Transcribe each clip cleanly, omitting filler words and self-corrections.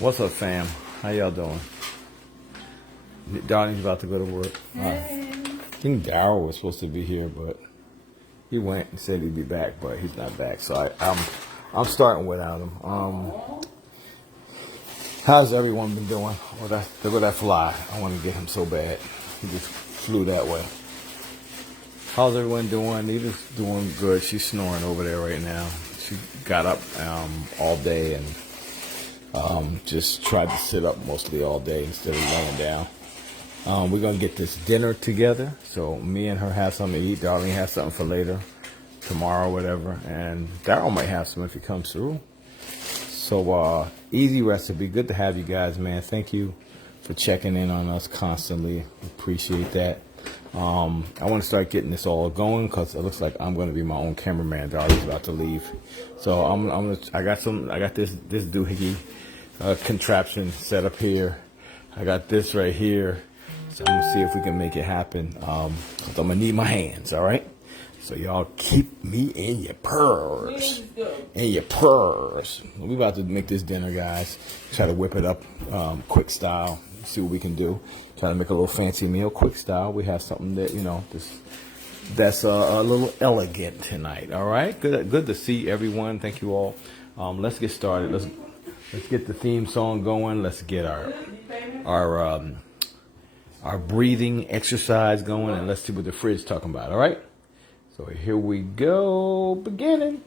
What's up, fam? How y'all doing? Darlene's about to go to work. Hey. I think Darryl was supposed to be here, but he went and said he'd be back, but he's not back. So I'm starting without him. How's everyone been doing? With that fly, I want to get him so bad. He just flew that way. How's everyone doing? Eva's doing good. She's snoring over there right now. She got up all day and just tried to sit up mostly all day instead of laying down. We're going to get this dinner together. So me and her have something to eat. Darlene has something for later, tomorrow, whatever. And Darryl might have some if he comes through. So easy recipe. Good to have you guys, man. Thank you for checking in on us constantly. Appreciate that. I want to start getting this all going because it looks like I'm going to be my own cameraman. Darlene's about to leave. So I got this doohickey contraption set up here. I got this right here. So I'm gonna see if we can make it happen. I'm gonna need my hands, all right? So y'all keep me in your purse. In your purse. We about to make this dinner, guys. Try to whip it up quick style. See what we can do. Try to make a little fancy meal, quick style. We have something that, that's a little elegant tonight, all right? Good to see everyone. Thank you all. Let's get started. Let's get the theme song going. Let's get our breathing exercise going, and let's see what the fridge is talking about, all right? So here we go, beginning.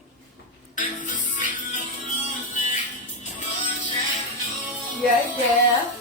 Yeah.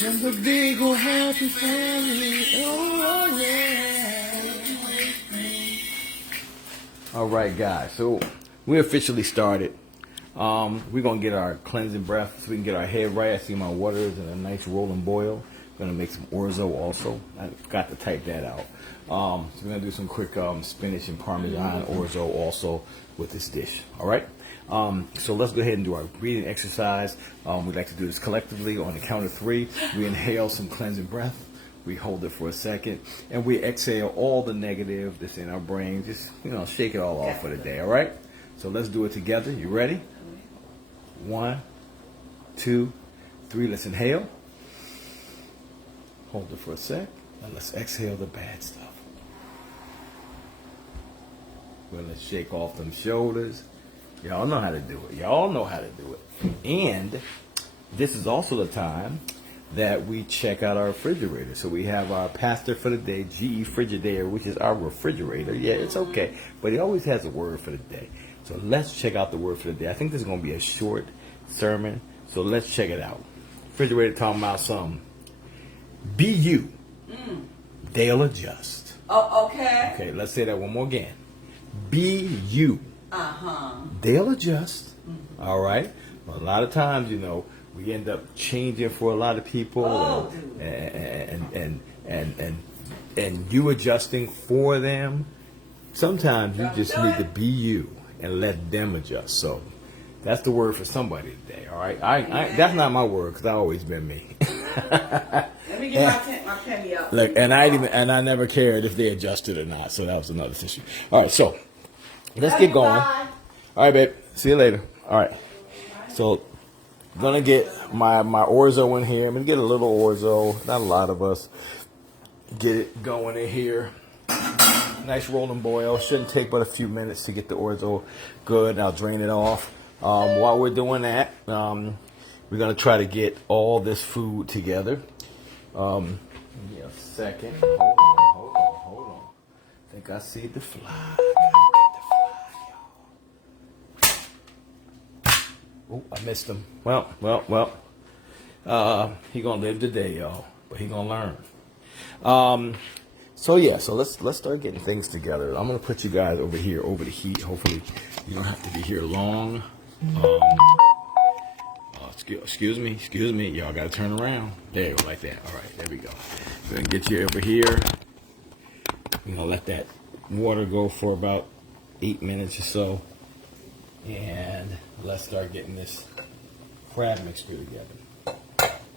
And the big old happy family, oh yeah. All right, guys, so we officially started. We're going to get our cleansing breath so we can get our head right. I see my water is in a nice rolling boil. Going to make some orzo also. I forgot to type that out. So we're going to do some quick spinach and parmesan orzo also with this dish. All right? So let's go ahead and do our breathing exercise. We'd like to do this collectively on the count of 3. We inhale some cleansing breath. We hold it for a second. And we exhale all the negative that's in our brain. Just, shake it all off for the day. All right? So let's do it together. You ready? 1, 2, 3. Let's inhale. Hold it for a sec. And let's exhale the bad stuff. Well, let's shake off them shoulders. Y'all know how to do it. Y'all know how to do it. And this is also the time that we check out our refrigerator. So we have our pastor for the day, GE Frigidaire, which is our refrigerator. Yeah, it's okay. But he always has a word for the day. So let's check out the word for the day. I think this is going to be a short sermon. So let's check it out. Refrigerator talking about some be you. They'll adjust. Oh, okay. Okay, let's say that one more again. Be you. They'll adjust. All right. Well, a lot of times, we end up changing for a lot of people, and you adjusting for them. Sometimes you just need to be you and let them adjust. So that's the word for somebody today. All right. I that's not my word because I've always been me. Let me get my penny out. Look, and I never cared if they adjusted or not. So that was another issue. All right. So let's get going. All right, babe. See you later. All right. So, gonna get my orzo in here. I'm gonna get a little orzo. Not a lot of us. Get it going in here. Nice rolling boil. Shouldn't take but a few minutes to get the orzo good. I'll drain it off. While we're doing that, we're gonna try to get all this food together. Give me a second. Hold on. I think I see the fly. Oh, I missed him. Well. He gonna live today, y'all. But he gonna learn. So let's start getting things together. I'm gonna put you guys over here over the heat. Hopefully you don't have to be here long. Excuse me. Y'all gotta turn around. There you go, like that. All right, there we go. We're gonna get you over here. We're gonna let that water go for about 8 minutes or so. And let's start getting this crab mixture together.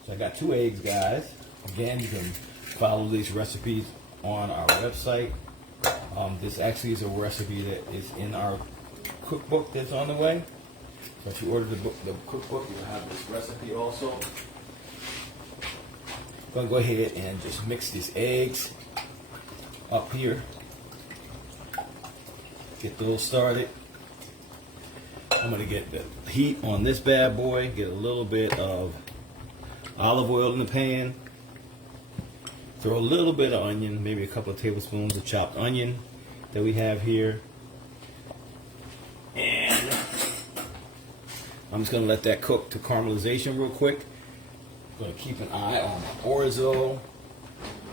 So I got 2 eggs, guys. Again, you can follow these recipes on our website. This actually is a recipe that is in our cookbook that's on the way. So if you order the cookbook, you'll have this recipe also. I'm going to go ahead and just mix these eggs up here. Get those started. I'm going to get the heat on this bad boy. Get a little bit of olive oil in the pan. Throw a little bit of onion, maybe a couple of tablespoons of chopped onion that we have here. And I'm just going to let that cook to caramelization real quick. I'm going to keep an eye on my orzo.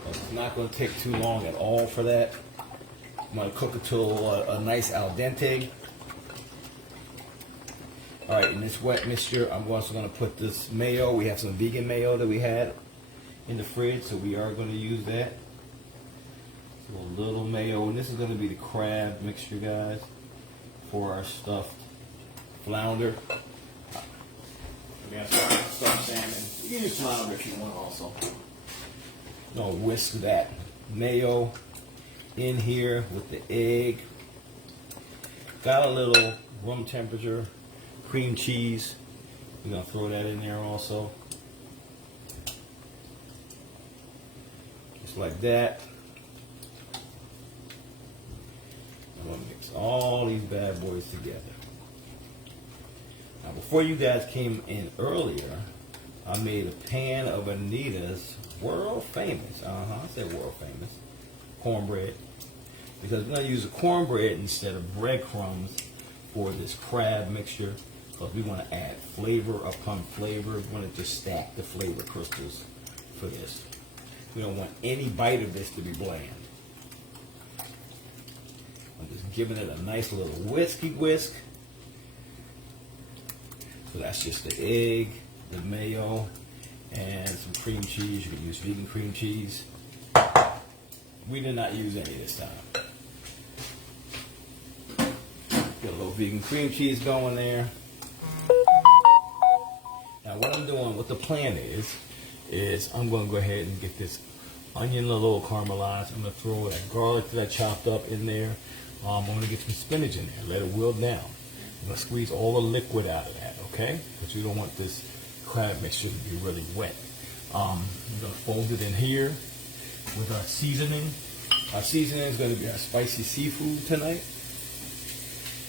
It's not going to take too long at all for that. I'm going to cook it till a nice al dente. All right, in this wet mixture, I'm also going to put this mayo. We have some vegan mayo that we had in the fridge, so we are going to use that. So a little mayo, and this is going to be the crab mixture, guys, for our stuffed flounder. We got stuffed salmon. You can use flounder if you want also. No, whisk that mayo in here with the egg. Got a little room temperature cream cheese. We're going to throw that in there also. Just like that. I'm going to mix all these bad boys together. Now, before you guys came in earlier, I made a pan of Anita's world famous, I said world famous, cornbread. Because we're going to use a cornbread instead of breadcrumbs for this crab mixture. Because we want to add flavor upon flavor. We want to just stack the flavor crystals for this. We don't want any bite of this to be bland. I'm just giving it a nice little whisk. So that's just the egg, the mayo, and some cream cheese. You can use vegan cream cheese. We did not use any this time. Get a little vegan cream cheese going there. Now what I'm doing, what the plan is I'm going to go ahead and get this onion a little caramelized. I'm going to throw that garlic that I chopped up in there. I'm going to get some spinach in there, let it wilt down. I'm going to squeeze all the liquid out of that, okay? Because we don't want this crab mixture to be really wet. I'm going to fold it in here with our seasoning. Our seasoning is going to be our spicy seafood tonight.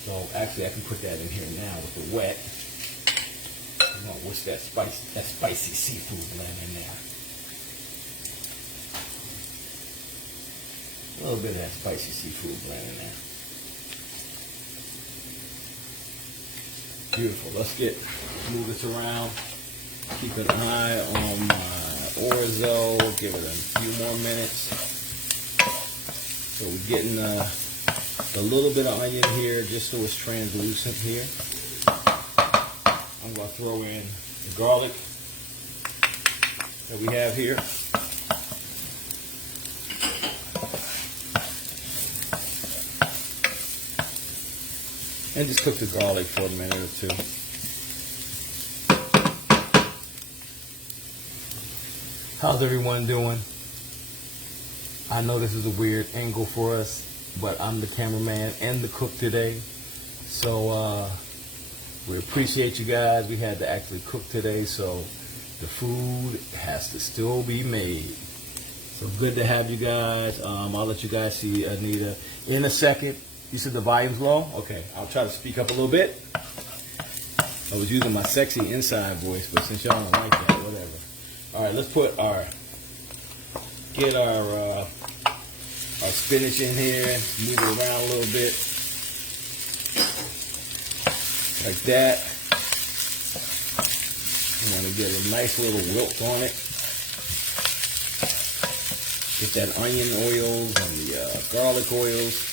So actually I can put that in here now with the wet. I'm going to whisk that spicy seafood blend in there. A little bit of that spicy seafood blend in there. Beautiful. Let's move this around. Keep an eye on my orzo. Give it a few more minutes. So we're getting a little bit of onion here just so it's translucent here. I'm going to throw in the garlic that we have here. And just cook the garlic for a minute or two. How's everyone doing? I know this is a weird angle for us, but I'm the cameraman and the cook today. So we appreciate you guys. We had to actually cook today, so the food has to still be made. So good to have you guys. I'll let you guys see Anita in a second. You said the volume's low? Okay, I'll try to speak up a little bit. I was using my sexy inside voice, but since y'all don't like that, whatever. All right, let's get our spinach in here, move it around a little bit, like that. You want to get a nice little wilt on it. Get that onion oils and the garlic oils.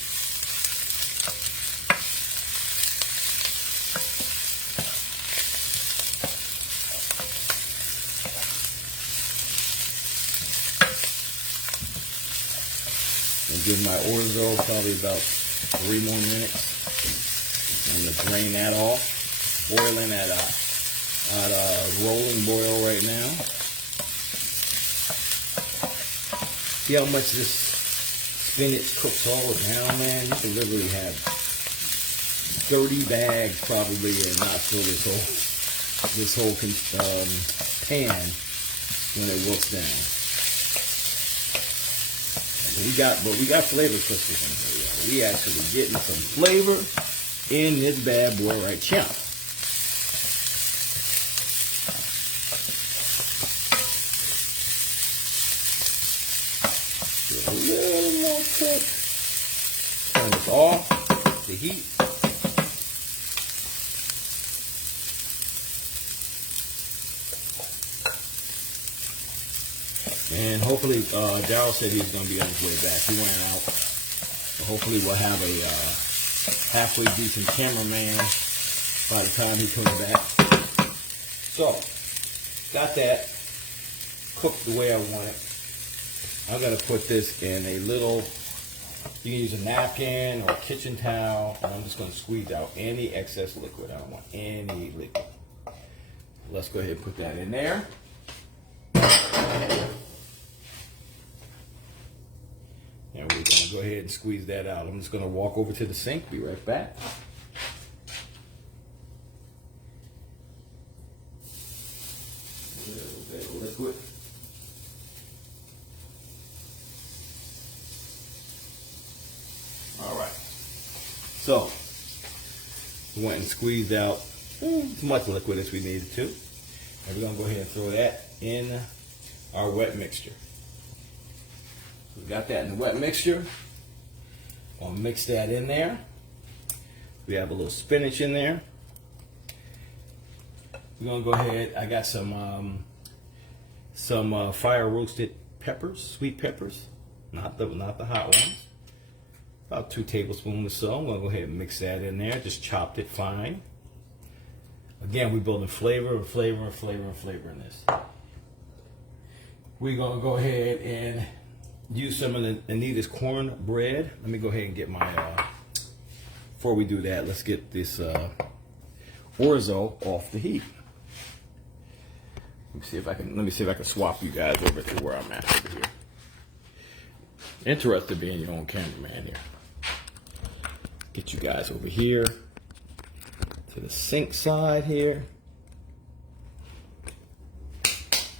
give my orzo probably about 3 more minutes. I'm going to drain that off. Boiling at a rolling boil right now. See how much this spinach cooks all down, man? You can literally have 30 bags probably and not fill this whole pan when it wilts down. But we got flavor crystals in here. Y'all. We actually getting some flavor in this bad boy right here. A little more cook. Turn this off. The heat. And hopefully, Daryl said he was going to be on his way back. He went out. So hopefully we'll have a halfway decent cameraman by the time he comes back. So, got that cooked the way I want it. I'm going to put this in a little, you can use a napkin or a kitchen towel, and I'm just going to squeeze out any excess liquid. I don't want any liquid. Let's go ahead and put that in there. And we're going to go ahead and squeeze that out. I'm just going to walk over to the sink, be right back. A little bit of liquid. All right. So, we went and squeezed out as much liquid as we needed to. And we're going to go ahead and throw that in our wet mixture. We got that in the wet mixture. I'll mix that in there. We have a little spinach in there. We're gonna go ahead. I got some fire roasted peppers, sweet peppers, not the hot ones. About 2 tablespoons or so. I'm gonna go ahead and mix that in there. Just chopped it fine. Again, we're building flavor and flavor and flavor and flavor in this. We're gonna go ahead and use some of the Anita's cornbread. Let me go ahead and get my, before we do that, let's get this orzo off the heat. Let me see if I can swap you guys over to where I'm at over here. Interested being your own cameraman here. Get you guys over here to the sink side here.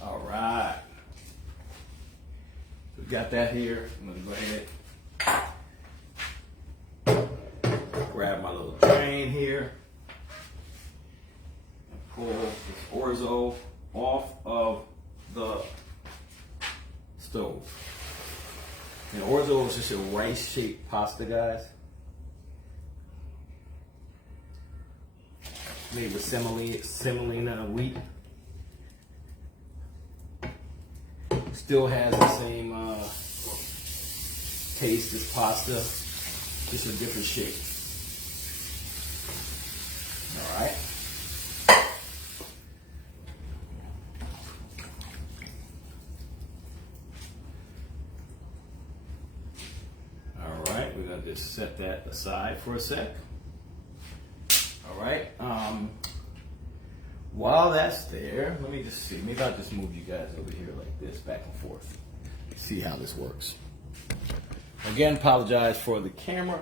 All right. Got that here. I'm going to go ahead, grab my little drain here, and pull this orzo off of the stove. And orzo is just a rice-shaped pasta, guys. Made with semolina wheat. Still has the same taste as pasta, just a different shape. All right. All right, we're gonna just set that aside for a sec. All right. While that's there, let me just see. Maybe I'll just move you guys over here like this, back and forth. See how this works. Again, apologize for the camera,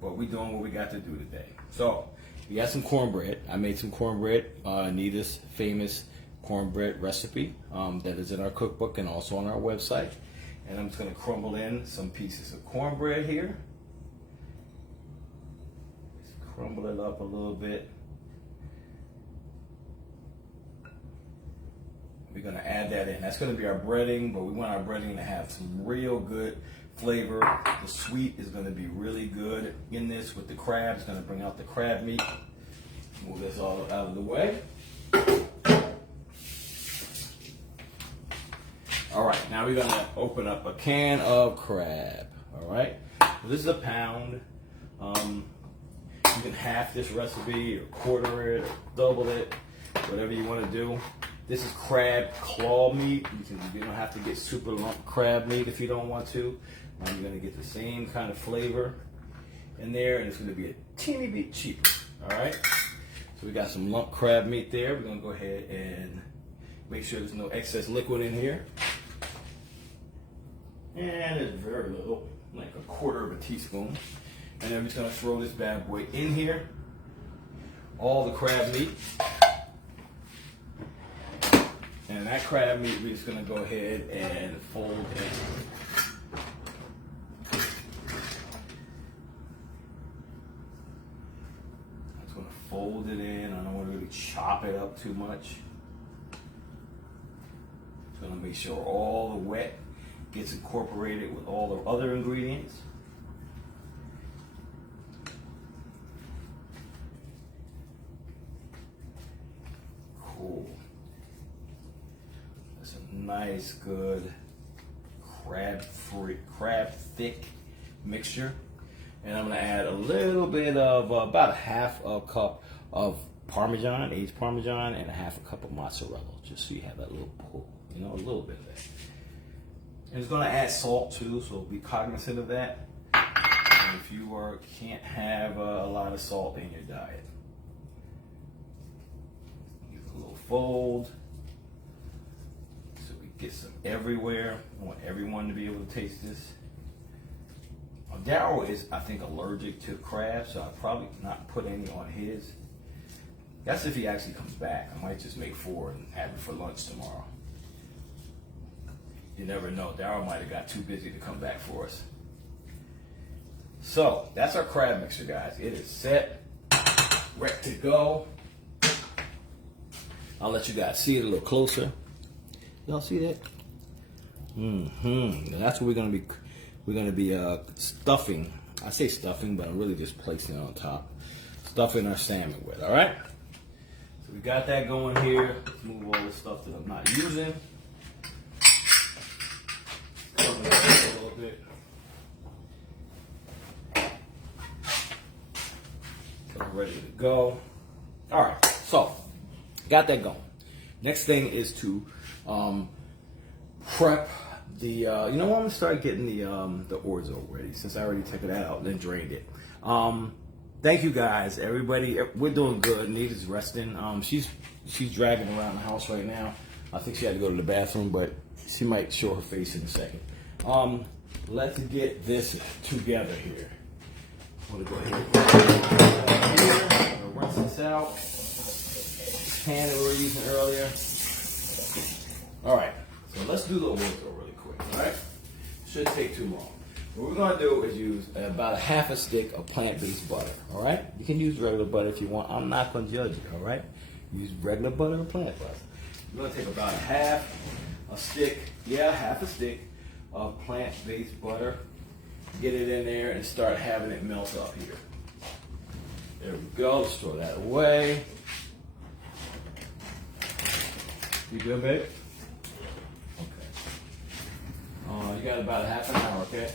but we're doing what we got to do today. So, we got some cornbread. I made some cornbread, Anita's famous cornbread recipe that is in our cookbook and also on our website. And I'm just going to crumble in some pieces of cornbread here. Just crumble it up a little bit. We're going to add that in. That's going to be our breading, but we want our breading to have some real good flavor. The sweet is going to be really good in this with the crab. It's going to bring out the crab meat. Move this all out of the way. All right, now we're going to open up a can of crab. All right, this is a pound. You can half this recipe or quarter it or double it, whatever you want to do. This is crab claw meat. You don't have to get super lump crab meat if you don't want to. Now you're gonna get the same kind of flavor in there, and it's gonna be a teeny bit cheaper. All right. So we got some lump crab meat there. We're gonna go ahead and make sure there's no excess liquid in here. And it's very little, like a quarter of a teaspoon. And then we're just gonna throw this bad boy in here. All the crab meat. And that crab meat, we're just gonna go ahead and fold in. I'm just gonna fold it in. I don't wanna really chop it up too much. Just gonna make sure all the wet gets incorporated with all the other ingredients. Cool. That's a nice, good crab thick mixture. And I'm gonna add a little bit of about a half a cup of Parmesan, aged Parmesan, and a half a cup of mozzarella, just so you have that little pull, you know, a little bit of that. And it's gonna add salt too, so be cognizant of that. And if you can't have a lot of salt in your diet. Give it a little fold. So we get some everywhere. I want everyone to be able to taste this. Darryl is, I think, allergic to crab, so I'll probably not put any on his. That's if he actually comes back. I might just make 4 and have it for lunch tomorrow. You never know. Darryl might have got too busy to come back for us. So, that's our crab mixture, guys. It is set, ready to go. I'll let you guys see it a little closer. Y'all see that? Mm-hmm. That's what we're gonna be stuffing. I say stuffing, but I'm really just placing it on top. Stuffing our salmon with, all right? So we got that going here. Let's move all the stuff that I'm not using. Cover that up a little bit. So we're ready to go. All right, so got that going. Next thing is to prep the, you know what, I'm gonna start getting the orzo ready, since I already took it out and then drained it. Thank you guys, everybody. We're doing good. Nita's resting. She's dragging around the house right now. I think she had to go to the bathroom, but she might show her face in a second. Let's get this together here. I'm gonna go ahead and rinse this out. Pan that we were using earlier. All right, so let's do the orzo really quick. All right, shouldn't take too long. What we're gonna do is use about a half a stick of plant-based butter. All right, you can use regular butter if you want. I'm not gonna judge you. All right, use regular butter or plant butter. We're gonna take about half a stick of plant-based butter. Get it in there and start having it melt up here. There we go. Let's throw that away. You good, babe? Okay. You got about a half an hour, okay?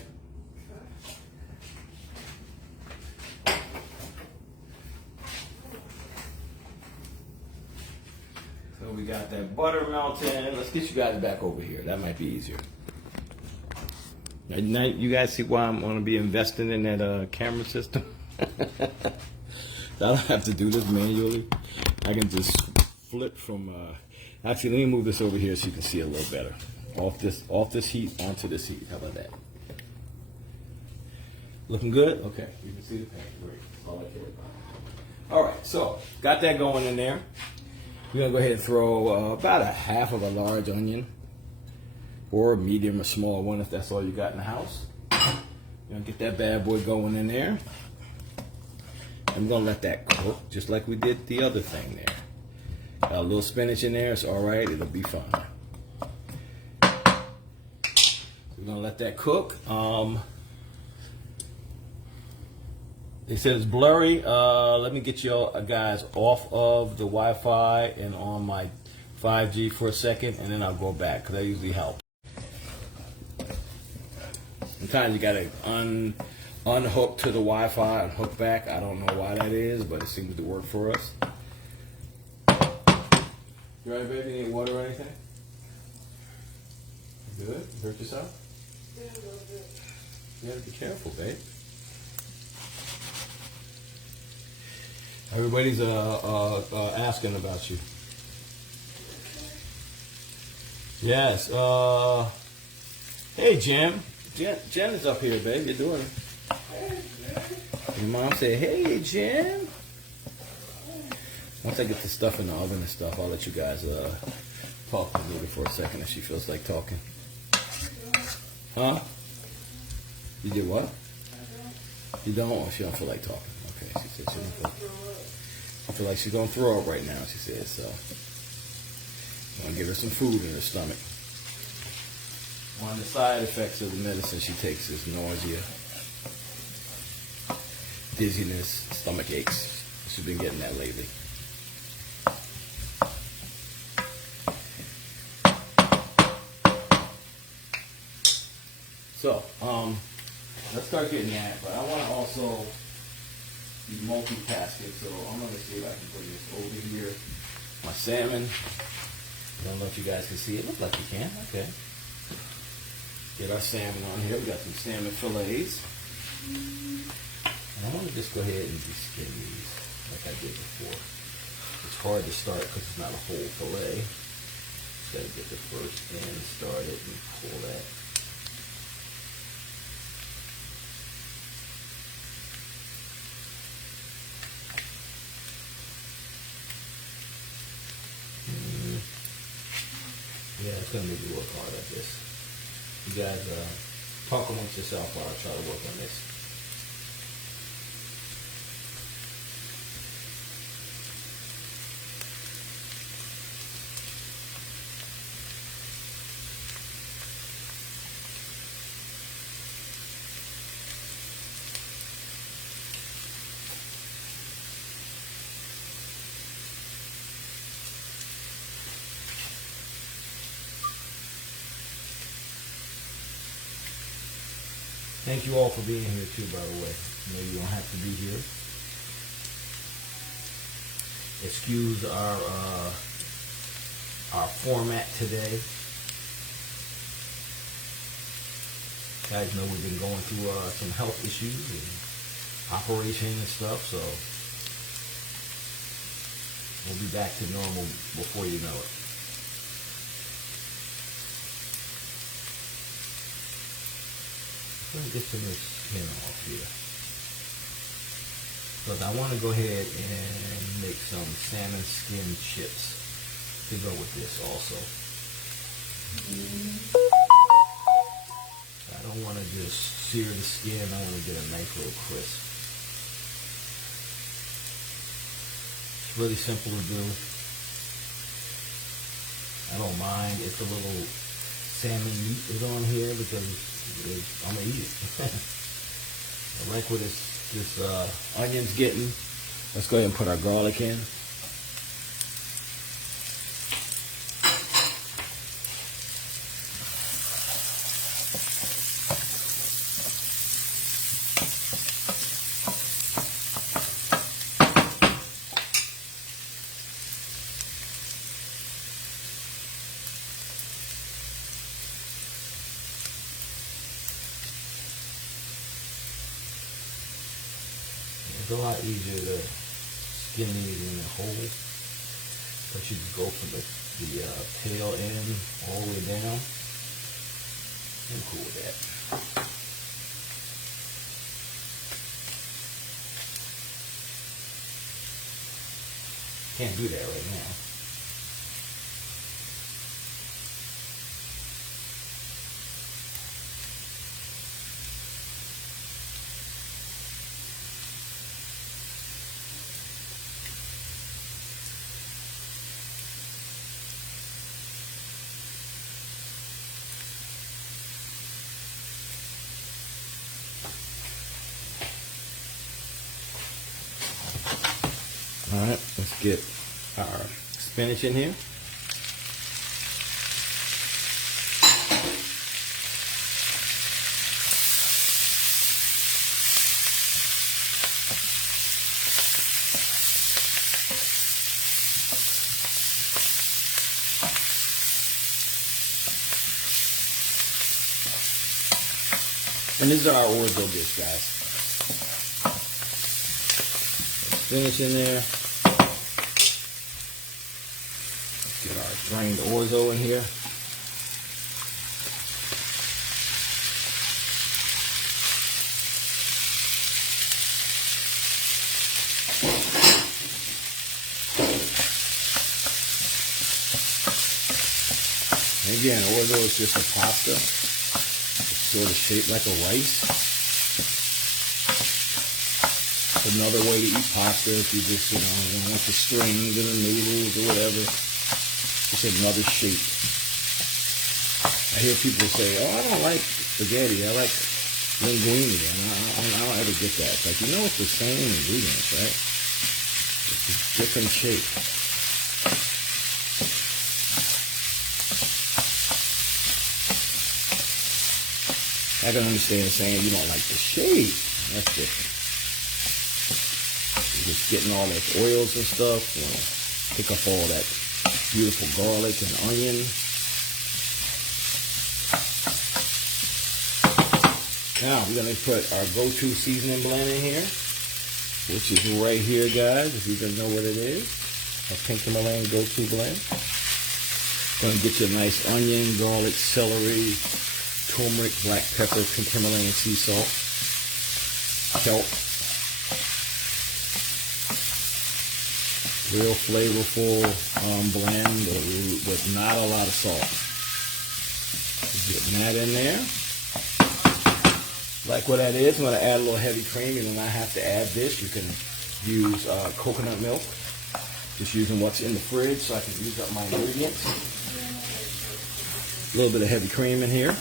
So we got that butter melting. Let's get you guys back over here. That might be easier. Now you guys see why I'm going to be investing in that camera system? I don't have to do this manually. I can just flip from... Actually, let me move this over here so you can see a little better. Off this heat onto this heat. How about that? Looking good? Okay, you can see the pan. Great. That's all I care about. All right, so got that going in there. We're gonna go ahead and throw about a half of a large onion, or a medium or small one if that's all you got in the house. You're gonna get that bad boy going in there. I'm gonna let that cook just like we did the other thing there. Got a little spinach in there, it's all right, it'll be fine. We're gonna let that cook. They said it's blurry. Let me get you guys off of the Wi-Fi and on my 5G for a second, and then I'll go back, because that usually helps. Sometimes you gotta unhook to the Wi-Fi and hook back. I don't know why that is, but it seems to work for us. You ready, baby? Need water or anything? You good? You hurt yourself? Yeah, a little bit. You gotta be careful, babe. Everybody's asking about you. Yes. Hey, Jim. Jen is up here, babe. You're doing it. Your mom said, "Hey, Jim." Once I get the stuff in the oven and stuff, I'll let you guys talk to Luda for a second if she feels like talking. Huh? You did what? You don't? Or she don't feel like talking? Okay, she said she don't feel like she's gonna throw up right now. She said so. I'm gonna give her some food in her stomach. One of the side effects of the medicine she takes is nausea, dizziness, stomach aches. She's been getting that lately. So, let's start getting that, but I want to also be multitasking, so I'm going to see if I can bring this over here. My salmon. I don't know if you guys can see it. Look like you can. Okay. Get our salmon on here. We got some salmon fillets. And I want to just go ahead and just skin these like I did before. It's hard to start because it's not a whole fillet. Just got to get the first end started and pull that. Yeah, it's going to make me work hard at this. You guys talk amongst yourself while I try to work on this. Thank you all for being here too, by the way. I know you don't have to be here. Excuse our format today. Guys know we've been going through some health issues and operation and stuff, so we'll be back to normal before you know it. Let me get some of this skin off here. But I want to go ahead and make some salmon skin chips to go with this also. I don't want to just sear the skin. I want to get a nice little crisp. It's really simple to do. I don't mind if the little salmon meat is on here because I'm gonna eat it. I like what this onion's getting. Let's go ahead and put our garlic in. It's a lot easier to skin these in the whole, but you can go from the tail end all the way down. I'm cool with that. Can't do that right now. All right, let's get our spinach in here. And this is our orzo dish, guys. Finish in there. Get our drained orzo in here. And again, orzo is just a pasta. It's sort of shaped like a rice. Another way to eat pasta if you just, don't want the strings and the noodles or whatever. It's another shape. I hear people say, oh, I don't like spaghetti. I like linguine. And I don't ever get that. It's like, it's the same ingredients, right? It's just different shape. I can understand saying you don't like the shape. That's different. You're just getting all those oils and stuff. Pick up all that beautiful garlic and onion. Now we're going to put our go-to seasoning blend in here, which is right here, guys, if you can know what it is. A Pink Himalayan go-to blend. Going to get you a nice onion, garlic, celery, turmeric, black pepper, Pink Himalayan sea salt, kelp. Real flavorful blend with not a lot of salt. Getting that in there. Like what that is, I'm going to add a little heavy cream. You do not have to add this. You can use coconut milk. Just using what's in the fridge so I can use up my ingredients. A little bit of heavy cream in here.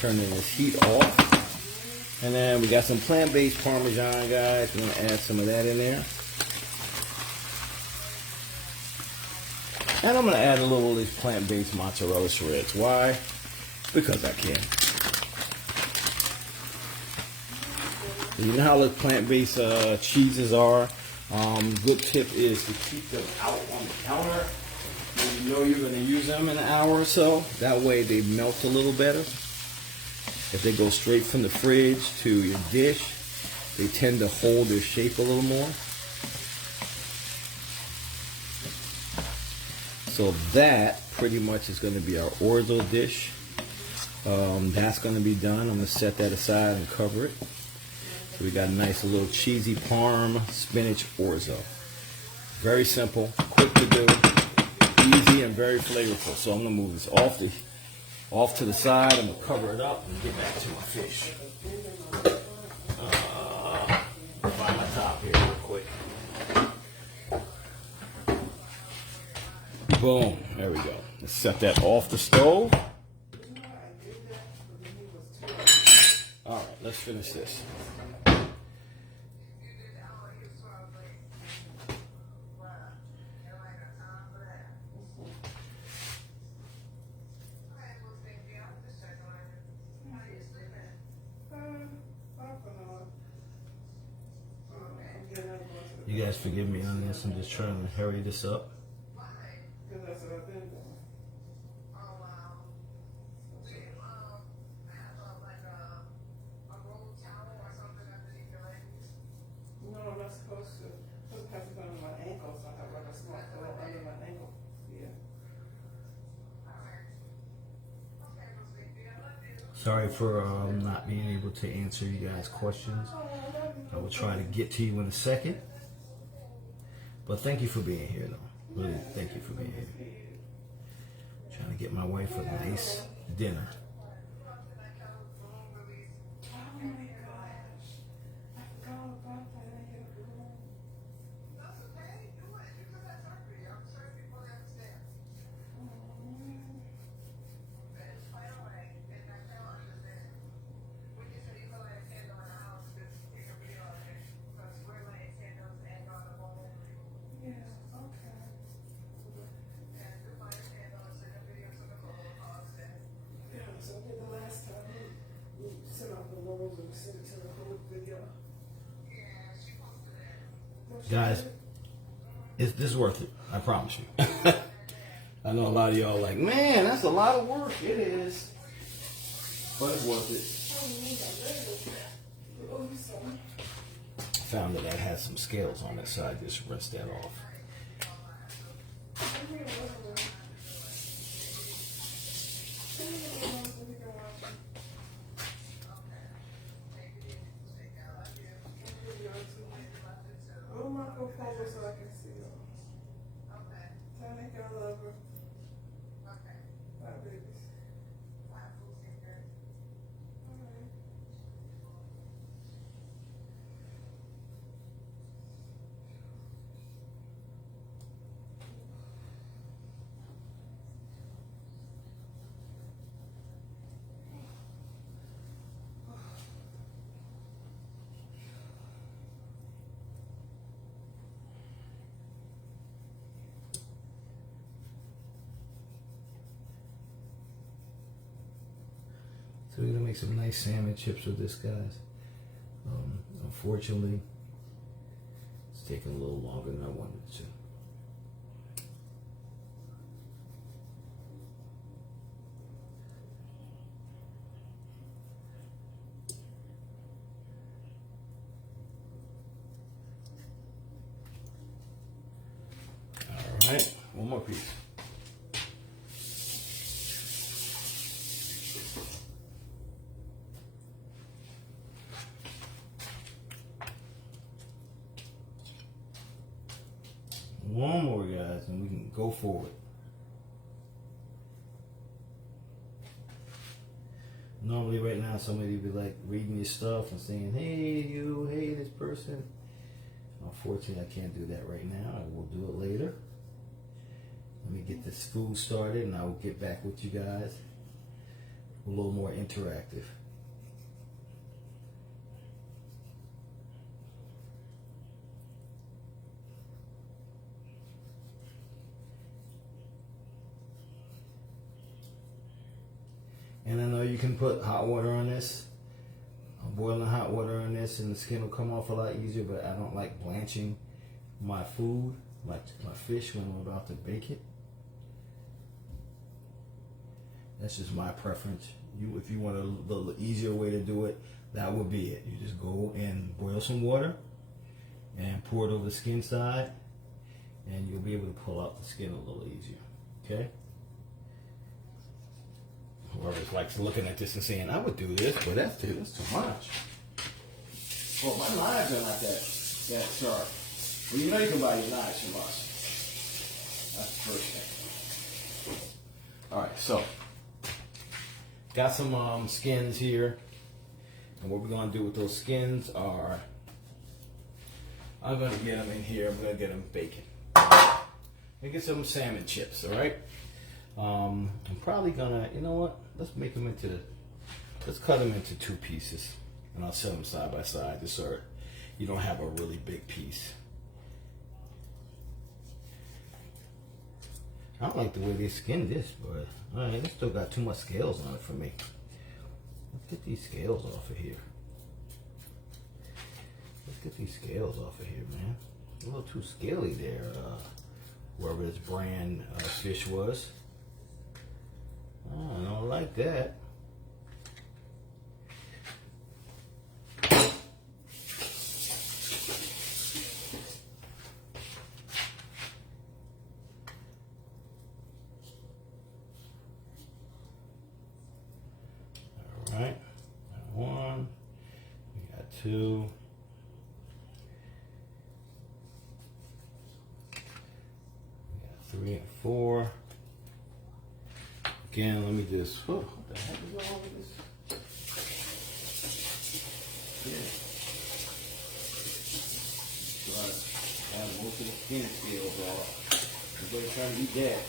Turning this heat off. And then we got some plant-based Parmesan, guys. We're going to add some of that in there. And I'm going to add a little of these plant-based mozzarella shreds. Why? Because I can. You know how the plant-based cheeses are. Good tip is to keep them out on the counter when you know you're going to use them in an hour or so. That way they melt a little better. If they go straight from the fridge to your dish, they tend to hold their shape a little more. So that pretty much is going to be our orzo dish. That's going to be done. I'm going to set that aside and cover it. So we got a nice little cheesy parm spinach orzo. Very simple, quick to do, easy and very flavorful. So I'm going to move this off to the side. I'm going to cover it up and get back to my fish. Find my top here real quick. Boom. There we go. Let's set that off the stove. All right, let's finish this. You guys forgive me on this. I'm just trying to hurry this up. Sorry for not being able to answer you guys' questions. I will try to get to you in a second. But thank you for being here, though. Really, thank you for being here. Trying to get my wife a nice dinner. Guys, this is worth it. I promise you. I know a lot of y'all are like, man, that's a lot of work. It is. But it's worth it. Found that I had some scales on it, so I just rinsed that off. So we're gonna make some nice salmon chips with this, guys. Unfortunately, it's taking a little longer than I wanted it to. All right, one more piece. One more, guys, and we can go forward. Normally right now somebody would be like reading your stuff and saying, hey you, hey this person. Unfortunately I can't do that right now. I will do it later. Let me get this food started and I will get back with you guys. A little more interactive. And I know you can put hot water on this, boiling hot water on this, and the skin will come off a lot easier, but I don't like blanching my food, like my fish, when I'm about to bake it. That's just my preference. If you want a little easier way to do it, that would be it. You just go and boil some water and pour it over the skin side, and you'll be able to pull out the skin a little easier, okay? Whoever's like looking at this and saying, I would do this, but that's too much. Well, my knives are not that sharp. Well, you know you can buy your knives from us. That's the first thing. All right, so got some skins here, and what we're gonna do with those skins are, I'm gonna get them in here. I'm gonna get them bacon. And get some salmon chips. All right. I'm probably gonna, you know what? Let's cut them into 2 pieces, and I'll set them side by side, just so you don't have a really big piece. I don't like the way they skinned this, but all right, it still got too much scales on it for me. Let's get these scales off of here. Let's get these scales off of here, man. A little too scaly there, wherever this brand fish was. Oh, I don't like that. All right, got 1, we got 2. We got 3 and 4. Again, let me just, what the heck is wrong with this? Yeah. So I have most of the skin scales off. Everybody's trying to eat that.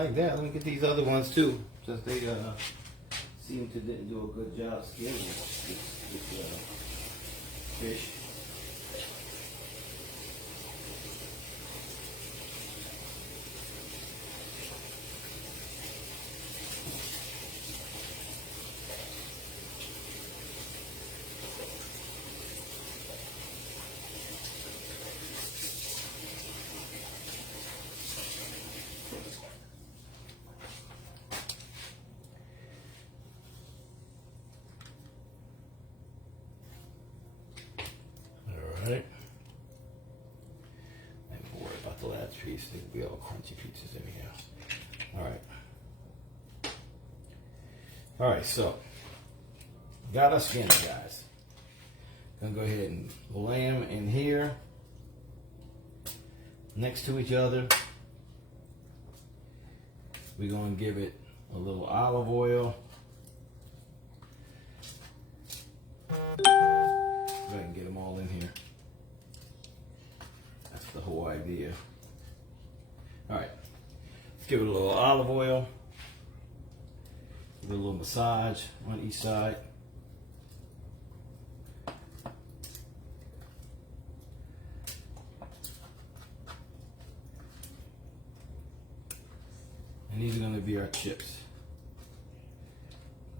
like that. Let me get these other ones too, since they seem to didn't do a good job skinning this fish. Alright. I ain't gonna worry about the last piece. They'll be all crunchy pieces anyhow. Alright. Alright, so got our skins, guys. Gonna go ahead and lay them in here next to each other. We're gonna give it a little olive oil. Go ahead and get them all in here. That's the whole idea. Alright, let's give it a little olive oil. Give it a little massage on each side. And these are going to be our chips.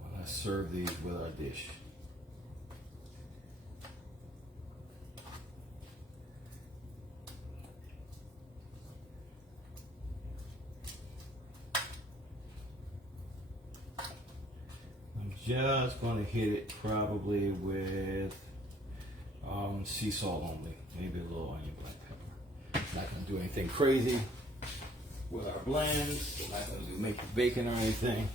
When I serve these with our dish. I'm just going to hit it probably with sea salt only. Maybe a little onion black pepper. Not going to do anything crazy with our blends. We're not going to make it bacon or anything.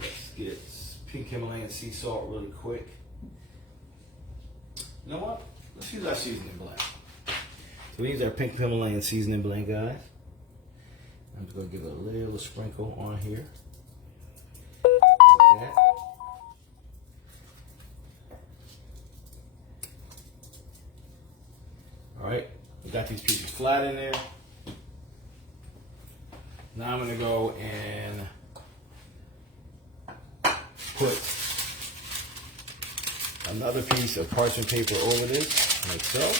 Let's get pink Himalayan sea salt really quick. You know what? Let's use our seasoning blend. So we use our pink Himalayan seasoning blend, guys. I'm just going to give it a little sprinkle on here. Like that. Alright, we got these pieces flat in there. Now I'm going to go and put another piece of parchment paper over this, like so.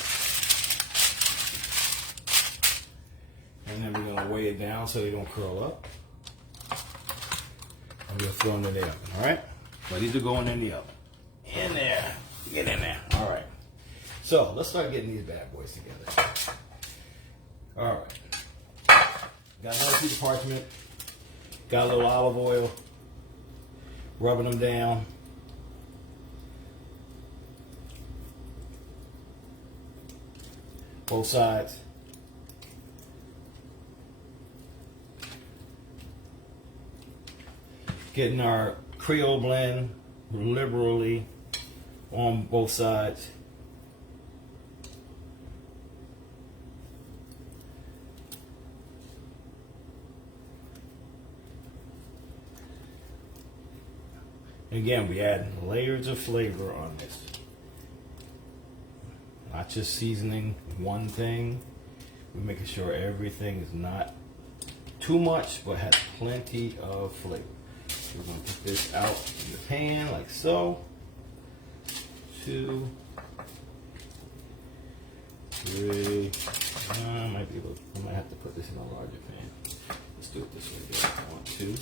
And then we're going to weigh it down so they don't curl up. And we'll throw them in the oven, alright? So these are going in the oven. In there. Get in there. Alright. So let's start getting these bad boys together. Alright. Got another piece of parchment. Got a little olive oil. Rubbing them down. Both sides. Getting our Creole blend liberally on both sides. Again, we add layers of flavor on this. Not just seasoning one thing. We're making sure everything is not too much, but has plenty of flavor. We're going to put this out in the pan like so. 2, 3. I might have to put this in a larger pan. Let's do it this way. 1, 2.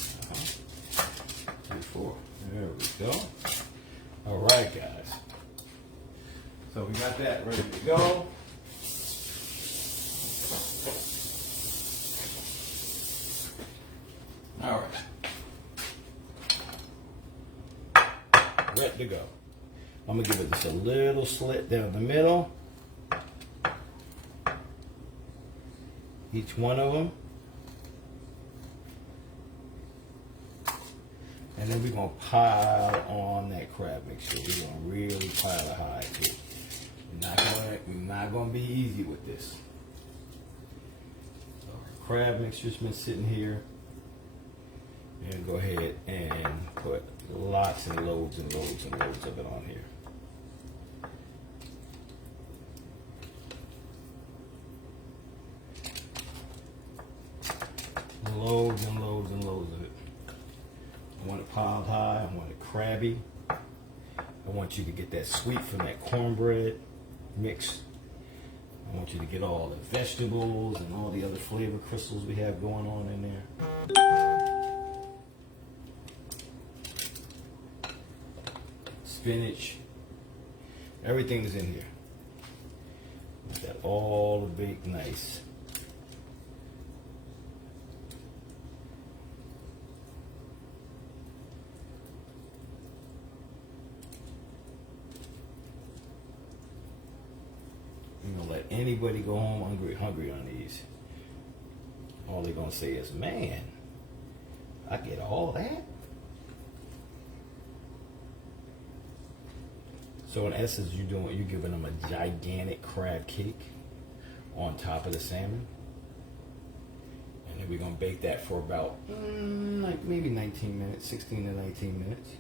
3, 4. There we go. All right, guys. So we got that ready to go. All right. Ready to go. I'm gonna give it just a little slit down the middle. Each one of them. And then we're going to pile on that crab mixture. We're going to really pile it high too. We're not going to be easy with this. So our crab mixture's been sitting here. And go ahead and put lots and loads and loads and loads of it on here. want it piled high. I want it crabby. I want you to get that sweet from that cornbread mix. I want you to get all the vegetables and all the other flavor crystals we have going on in there. Spinach. Everything is in here. Get that all baked nice. You don't let anybody go home hungry on these. All they're gonna say is, "Man, I get all that." So in essence, you're giving them a gigantic crab cake on top of the salmon, and then we're gonna bake that for about like maybe 19 minutes, 16 to 19 minutes.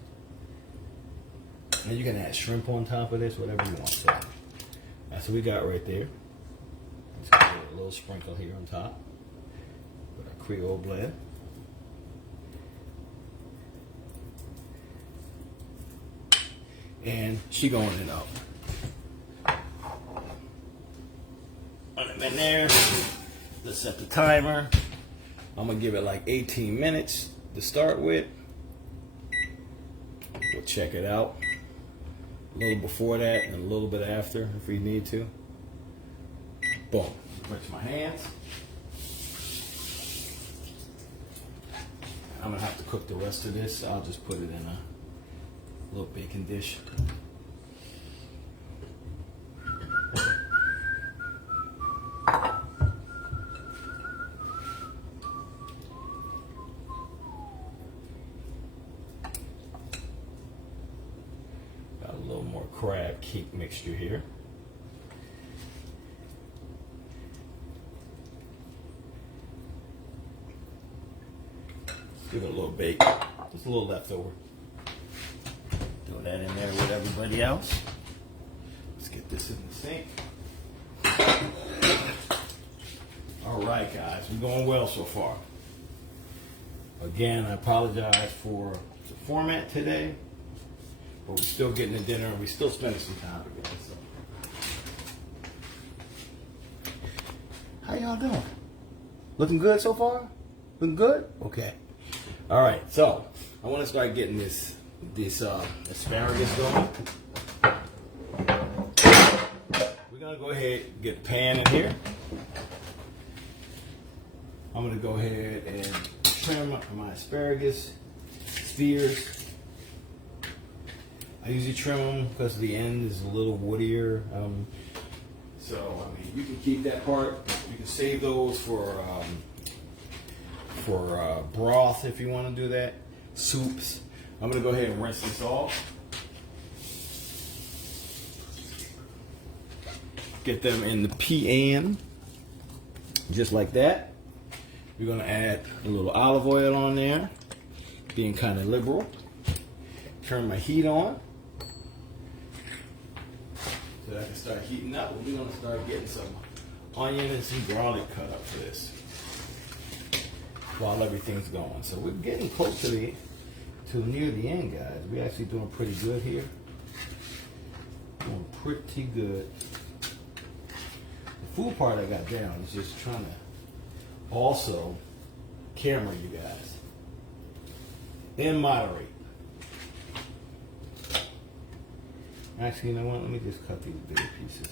And you can add shrimp on top of this, whatever you want. So that's what we got right there. Just gonna put a little sprinkle here on top with our Creole blend. And she going it up. Put them in there. Let's set the timer. I'm gonna give it like 18 minutes to start with. We'll check it out. A little before that and a little bit after if we need to. Boom. Rinse my hands. I'm gonna have to cook the rest of this. I'll just put it in a little baking dish. Got a little more crab cake mixture here. Give it a little bake. Just a little leftover. Throw that in there with everybody else. Let's get this in the sink. All right, guys, we're going well so far. Again, I apologize for the format today, but we're still getting the dinner and we're still spending some time together. So. How y'all doing? Looking good so far? Looking good? Okay. All right, so I want to start getting this asparagus going. We're gonna go ahead and get a pan in here. I'm gonna go ahead and trim my asparagus spheres. I usually trim them because the end is a little woodier. So I mean, you can keep that part. You can save those for broth if you want to do that. Soups. I'm going to go ahead and rinse this off. Get them in the pan, just like that. We're going to add a little olive oil on there, being kind of liberal. Turn my heat on so that I can start heating up. We're going to start getting some onion and some garlic cut up for this while everything's going. So we're getting close to near the end, guys. We're actually doing pretty good here. Doing pretty good. The food part I got down is just trying to also camera you guys and moderate. Actually, you know what? Let me just cut these bigger pieces.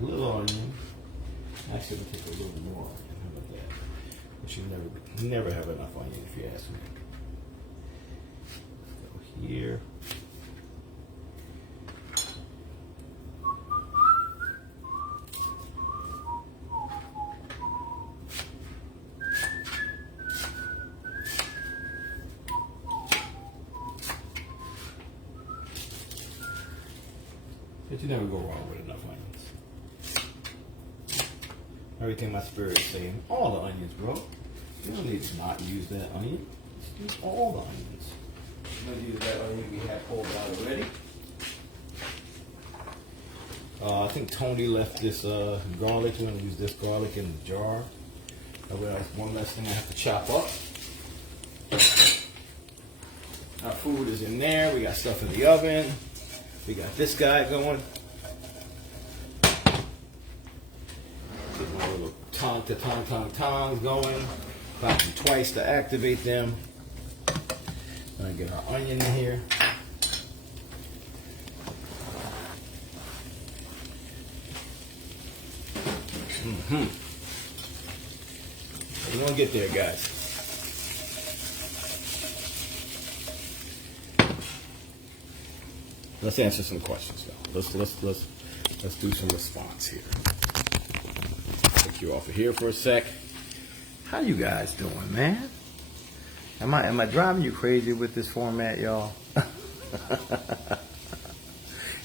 A little onion. Actually, it'll take a little more onion. How about that? But you never have enough onion if you ask me. Go here. But you never go wrong with enough onions. All Everything my spirit is saying. All the onions, bro. You don't need to not use that onion. Use all the onions. I'm going to use that onion we had pulled out already. I think Tony left this garlic. We're going to use this garlic in the jar. That's one less thing I have to chop up. Our food is in there. We got stuff in the oven. We got this guy going. Get my little tongs going. Pop them twice to activate them. Gonna get our onion in here. We're gonna get there, guys. Let's answer some questions now. Let's do some response here. Take you off of here for a sec. How you guys doing, man? Am I driving you crazy with this format, y'all?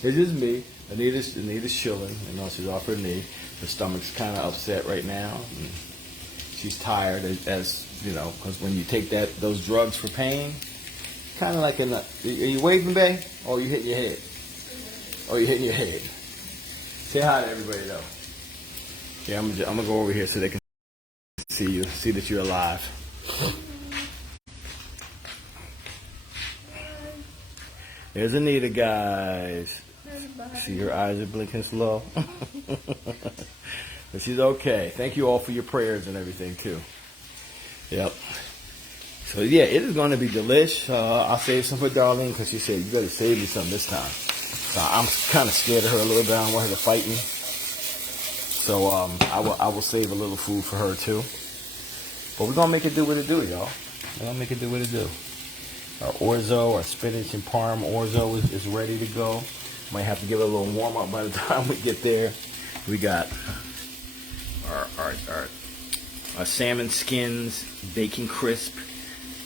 It's just me. Anita's chilling. You know, she's off her knee. Her stomach's kind of upset right now. And she's tired, as you know, because when you take those drugs for pain, kind of like are you waving, babe? Or you hitting your head? Oh, you hitting your head. Say hi to everybody, though. Yeah, I'm gonna go over here so they can see you, see that you're alive. There's Anita, guys. See, her eyes are blinking slow. But she's okay. Thank you all for your prayers and everything, too. Yep. So, yeah, it is going to be delish. I'll save some for Darlene because she said, you better save me some this time. So I'm kind of scared of her a little bit. I don't want her to fight me. So I will save a little food for her, too. But we're going to make it do what it do, y'all. We're going to make it do what it do. Our orzo, our spinach and parm orzo is ready to go. Might have to give it a little warm up by the time we get there. We got our salmon skins, baking crisp.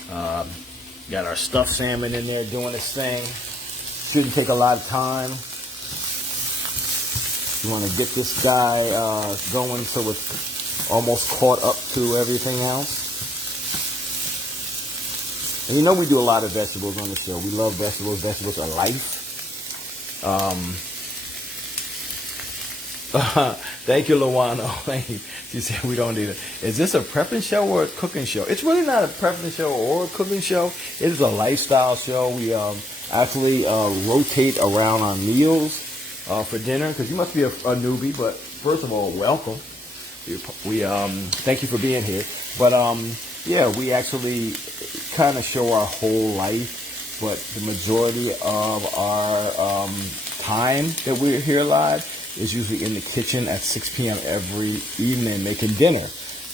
Got our stuffed salmon in there doing its thing. Shouldn't take a lot of time. You want to get this guy going so it's almost caught up to everything else. And you know we do a lot of vegetables on the show. We love vegetables. Vegetables are life. Thank you, Luano. Thank you. She said we don't need it. Is this a prepping show or a cooking show? It's really not a prepping show or a cooking show. It is a lifestyle show. We actually rotate around our meals for dinner because you must be a newbie. But first of all, welcome. We thank you for being here. But yeah, we actually kind of show our whole life, but the majority of our time that we're here live is usually in the kitchen at 6 p.m. every evening making dinner.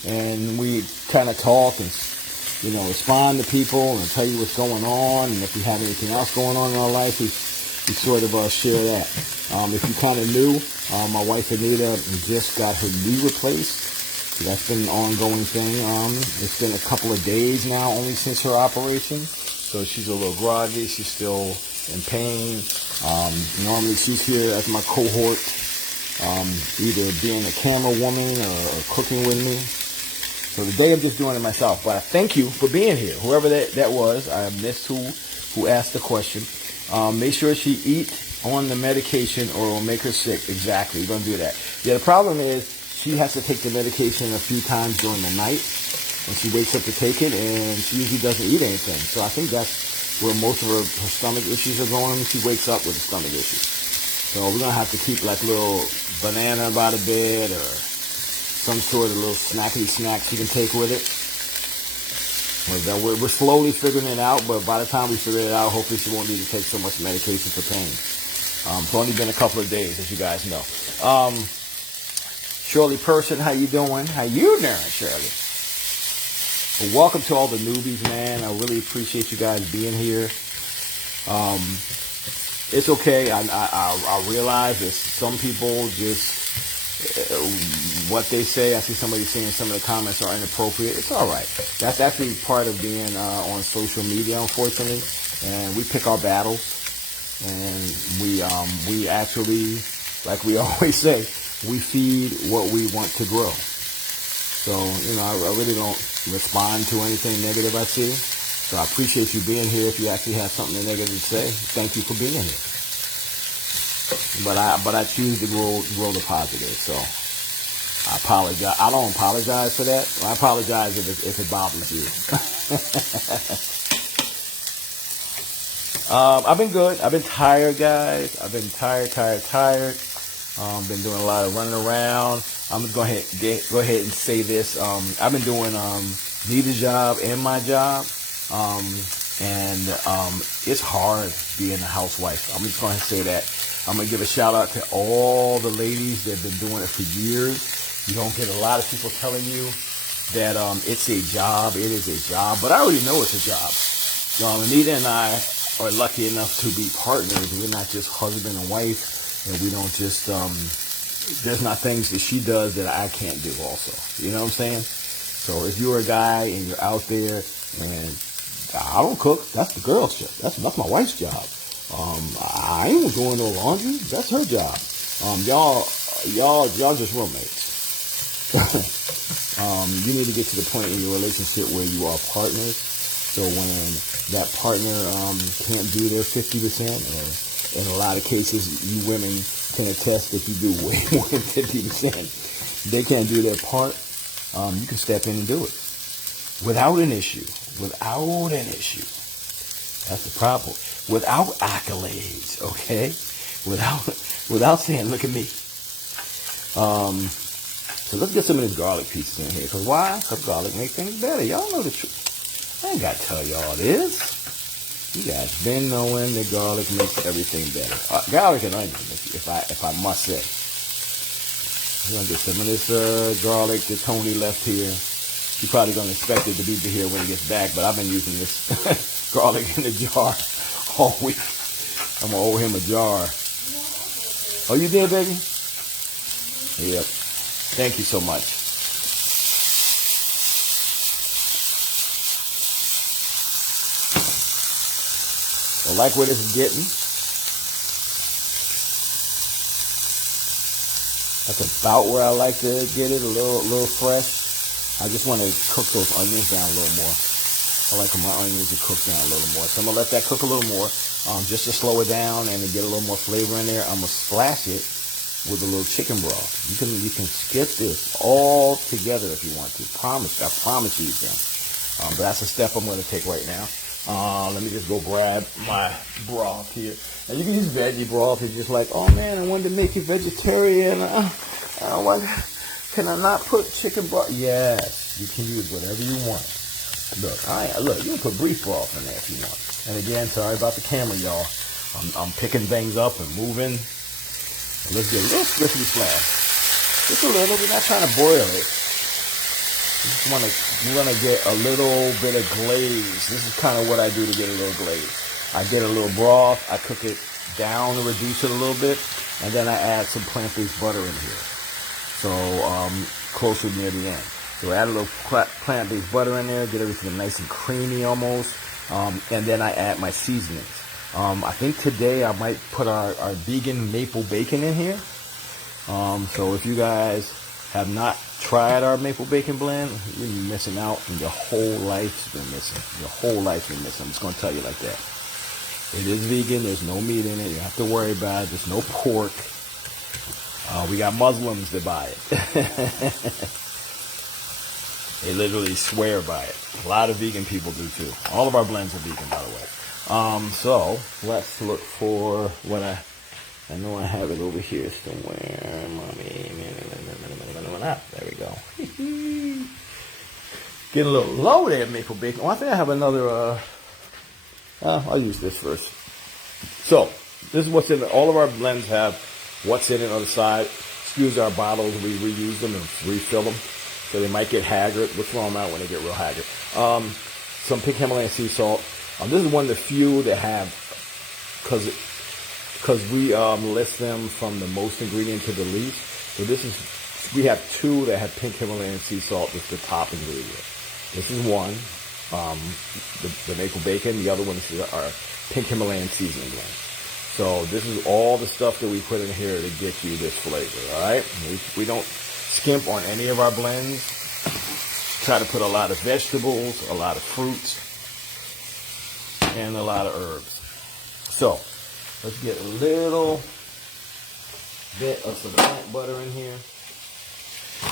And we kind of talk and, you know, respond to people and tell you what's going on. And if we have anything else going on in our life, we sort of share that. If you kind of knew, my wife Anita just got her knee replaced. So that's been an ongoing thing. It's been a couple of days now only since her operation. So she's a little groggy. She's still in pain. Normally she's here as my cohort, either being a camera woman or cooking with me. So today I'm just doing it myself. But I thank you for being here. Whoever that was, I missed who asked the question. Make sure she eat on the medication or it will make her sick. Exactly. You're going to do that. Yeah, the problem is she has to take the medication a few times during the night. And she wakes up to take it, and she usually doesn't eat anything. So I think that's where most of her stomach issues are going. She wakes up with a stomach issue. So we're going to have to keep like a little banana by the bed or some sort of little snackety snack she can take with it. We're slowly figuring it out, but by the time we figure it out, hopefully she won't need to take so much medication for pain. It's only been a couple of days, as you guys know. Shirley Person, how you doing? How you doing, Shirley? Well, welcome to all the newbies, man. I really appreciate you guys being here. It's okay. I realize that some people just what they say. I see somebody saying some of the comments are inappropriate. It's all right. That's actually part of being on social media, unfortunately. And we pick our battles, and we actually, like we always say, we feed what we want to grow. So, I really don't respond to anything negative I see. So I appreciate you being here. If you actually have something negative to say, thank you for being here. But I choose to grow the positive. So I apologize. I don't apologize for that. I apologize if it bothers you. I've been good. I've been tired, guys. I've been tired. Been doing a lot of running around. I'm just going to go ahead and say this. I've been doing Nita's job and my job. And it's hard being a housewife. I'm just going to say that. I'm going to give a shout out to all the ladies that have been doing it for years. You don't get a lot of people telling you that it's a job. It is a job. But I already know it's a job. Anita and I are lucky enough to be partners. We're not just husband and wife. And we don't just, there's not things that she does that I can't do also. You know what I'm saying? So if you're a guy and you're out there and I don't cook, that's the girl's job. That's my wife's job. I ain't doing no laundry. That's her job. Y'all just roommates. You need to get to the point in your relationship where you are partners. So when that partner can't do their 50%, or in a lot of cases, you women can attest that you do way more than 50%. They can't do their part. You can step in and do it without an issue. That's the problem. Without accolades, okay? Without saying, look at me. So let's get some of this garlic pieces in here. Because why? Because garlic makes things better. Y'all know the truth. I ain't got to tell y'all this. You guys been knowing that garlic makes everything better. Garlic and onion, if I must say. We're going to get some of this garlic that Tony left here. He's probably going to expect it to be here when he gets back, but I've been using this garlic in a jar all week. I'm going to owe him a jar. Oh, you did, baby? Yep. Thank you so much. I like where this is getting. That's about where I like to get it, a little fresh. I just want to cook those onions down a little more. I like my onions to cook down a little more. So I'm going to let that cook a little more just to slow it down and to get a little more flavor in there. I'm going to splash it with a little chicken broth. You can skip this all together if you want to. I promise you can. But that's a step I'm going to take right now. Let me just go grab my broth here. And you can use veggie broth if you're just like, oh man, I wanted to make you vegetarian. Can I not put chicken broth? Yes, you can use whatever you want. Look, you can put beef broth in there if you want. And again, sorry about the camera, y'all. I'm picking things up and moving. Let's get a little crispy flash. Just a little. We're not trying to boil it. We want to get a little bit of glaze. This is kind of what I do to get a little glaze. I get a little broth. I cook it down to reduce it a little bit. And then I add some plant-based butter in here. So closer near the end. So add a little plant-based butter in there, get everything nice and creamy almost, and then I add my seasonings. I think today I might put our vegan maple bacon in here. So if you guys have not tried our maple bacon blend, you're missing out, and your whole life's been missing. I'm just going to tell you like that. It is vegan. There's no meat in it. You don't have to worry about it. There's no pork. We got Muslims that buy it. They literally swear by it. A lot of vegan people do too. All of our blends are vegan, by the way. So let's look for what I know I have it over here somewhere. Mommy. There we go. Getting a little low there, maple bacon. Oh, I think I have another. I'll use this first. So this is what's in it. All of our blends have what's in it on the side. Excuse our bottles. We reuse them and refill them. So they might get haggard. We'll throw them out when they get real haggard. Some pink Himalayan sea salt. This is one of the few that have, because we list them from the most ingredient to the least. So we have two that have pink Himalayan sea salt as the top ingredient. This is one, the maple bacon. The other one is our pink Himalayan seasoning blend. So this is all the stuff that we put in here to get you this flavor, all right? We don't skimp on any of our blends. Try to put a lot of vegetables, a lot of fruits, and a lot of herbs. So, let's get a little bit of some plant butter in here.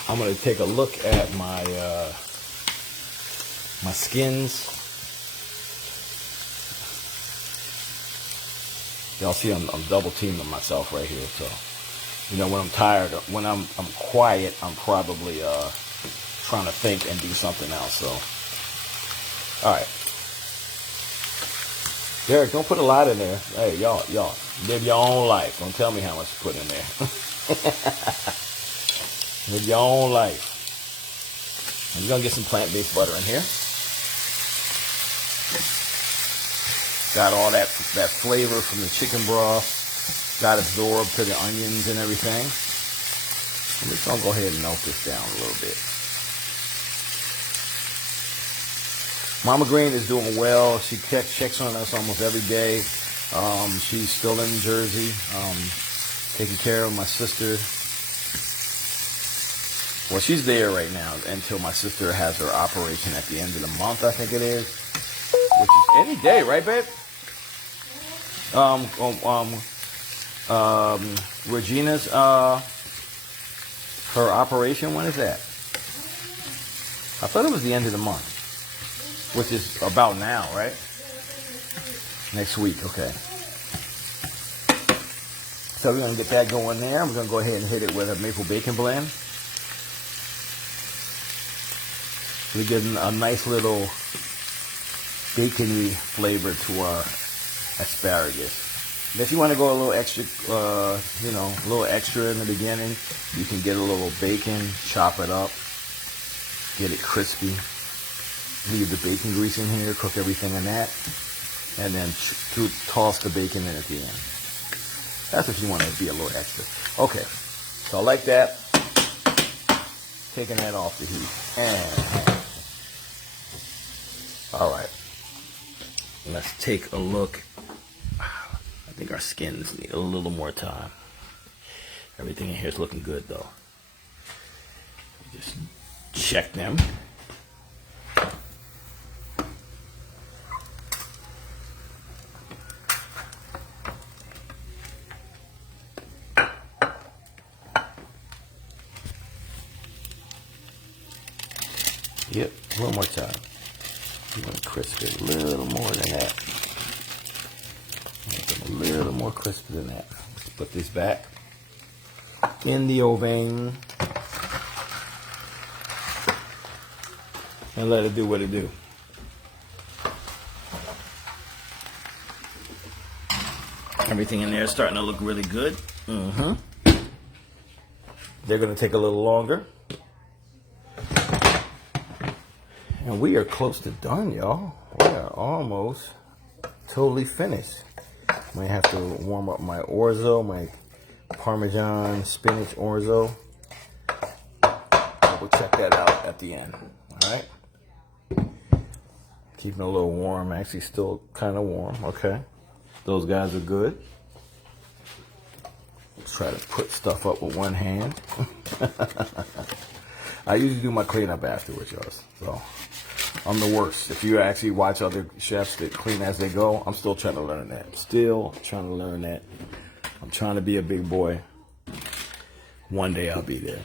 I'm going to take a look at my my skins. Y'all see I'm double teaming myself right here. So, you know, when I'm tired, when I'm quiet, I'm probably trying to think and do something else. So, all right. Derek, don't put a lot in there. Hey, y'all, live your own life. Don't tell me how much to put in there. Live your own life. I'm gonna get some plant-based butter in here. Got all that flavor from the chicken broth. Got absorbed to the onions and everything. I'm just gonna go ahead and melt this down a little bit. Mama Green is doing well. She checks on us almost every day. She's still in Jersey, taking care of my sister. Well, she's there right now until my sister has her operation at the end of the month, I think it is. Which is any day, right, babe? Regina's, her operation, when is that? I thought it was the end of the month. Which is about now, right? Next week, okay. So we're going to get that going there. I'm going to go ahead and hit it with a maple bacon blend. We're getting a nice little bacony flavor to our asparagus. And if you want to go a little extra, a little extra in the beginning, you can get a little bacon, chop it up, get it crispy. Leave the bacon grease in here, cook everything in that, and then toss the bacon in at the end. That's if you want to be a little extra. Okay, so I like that. Taking that off the heat. And, all right, let's take a look. I think our skins need a little more time. Everything in here is looking good, though. Just check them. Yep, a little more time. You want to crisp it a little more than that. Make them a little more crispy than that. Let's put this back in the oven and let it do what it do. Everything in there is starting to look really good. They're going to take a little longer. And we are close to done, y'all. We are almost totally finished. Might have to warm up my orzo, my Parmesan spinach orzo. We'll check that out at the end. All right. Keeping it a little warm. Actually, still kind of warm. Okay. Those guys are good. Let's try to put stuff up with one hand. I usually do my cleanup afterwards, y'all. So I'm the worst. If you actually watch other chefs that clean as they go, I'm still trying to learn that. Still trying to learn that. I'm trying to be a big boy. One day I'll be there.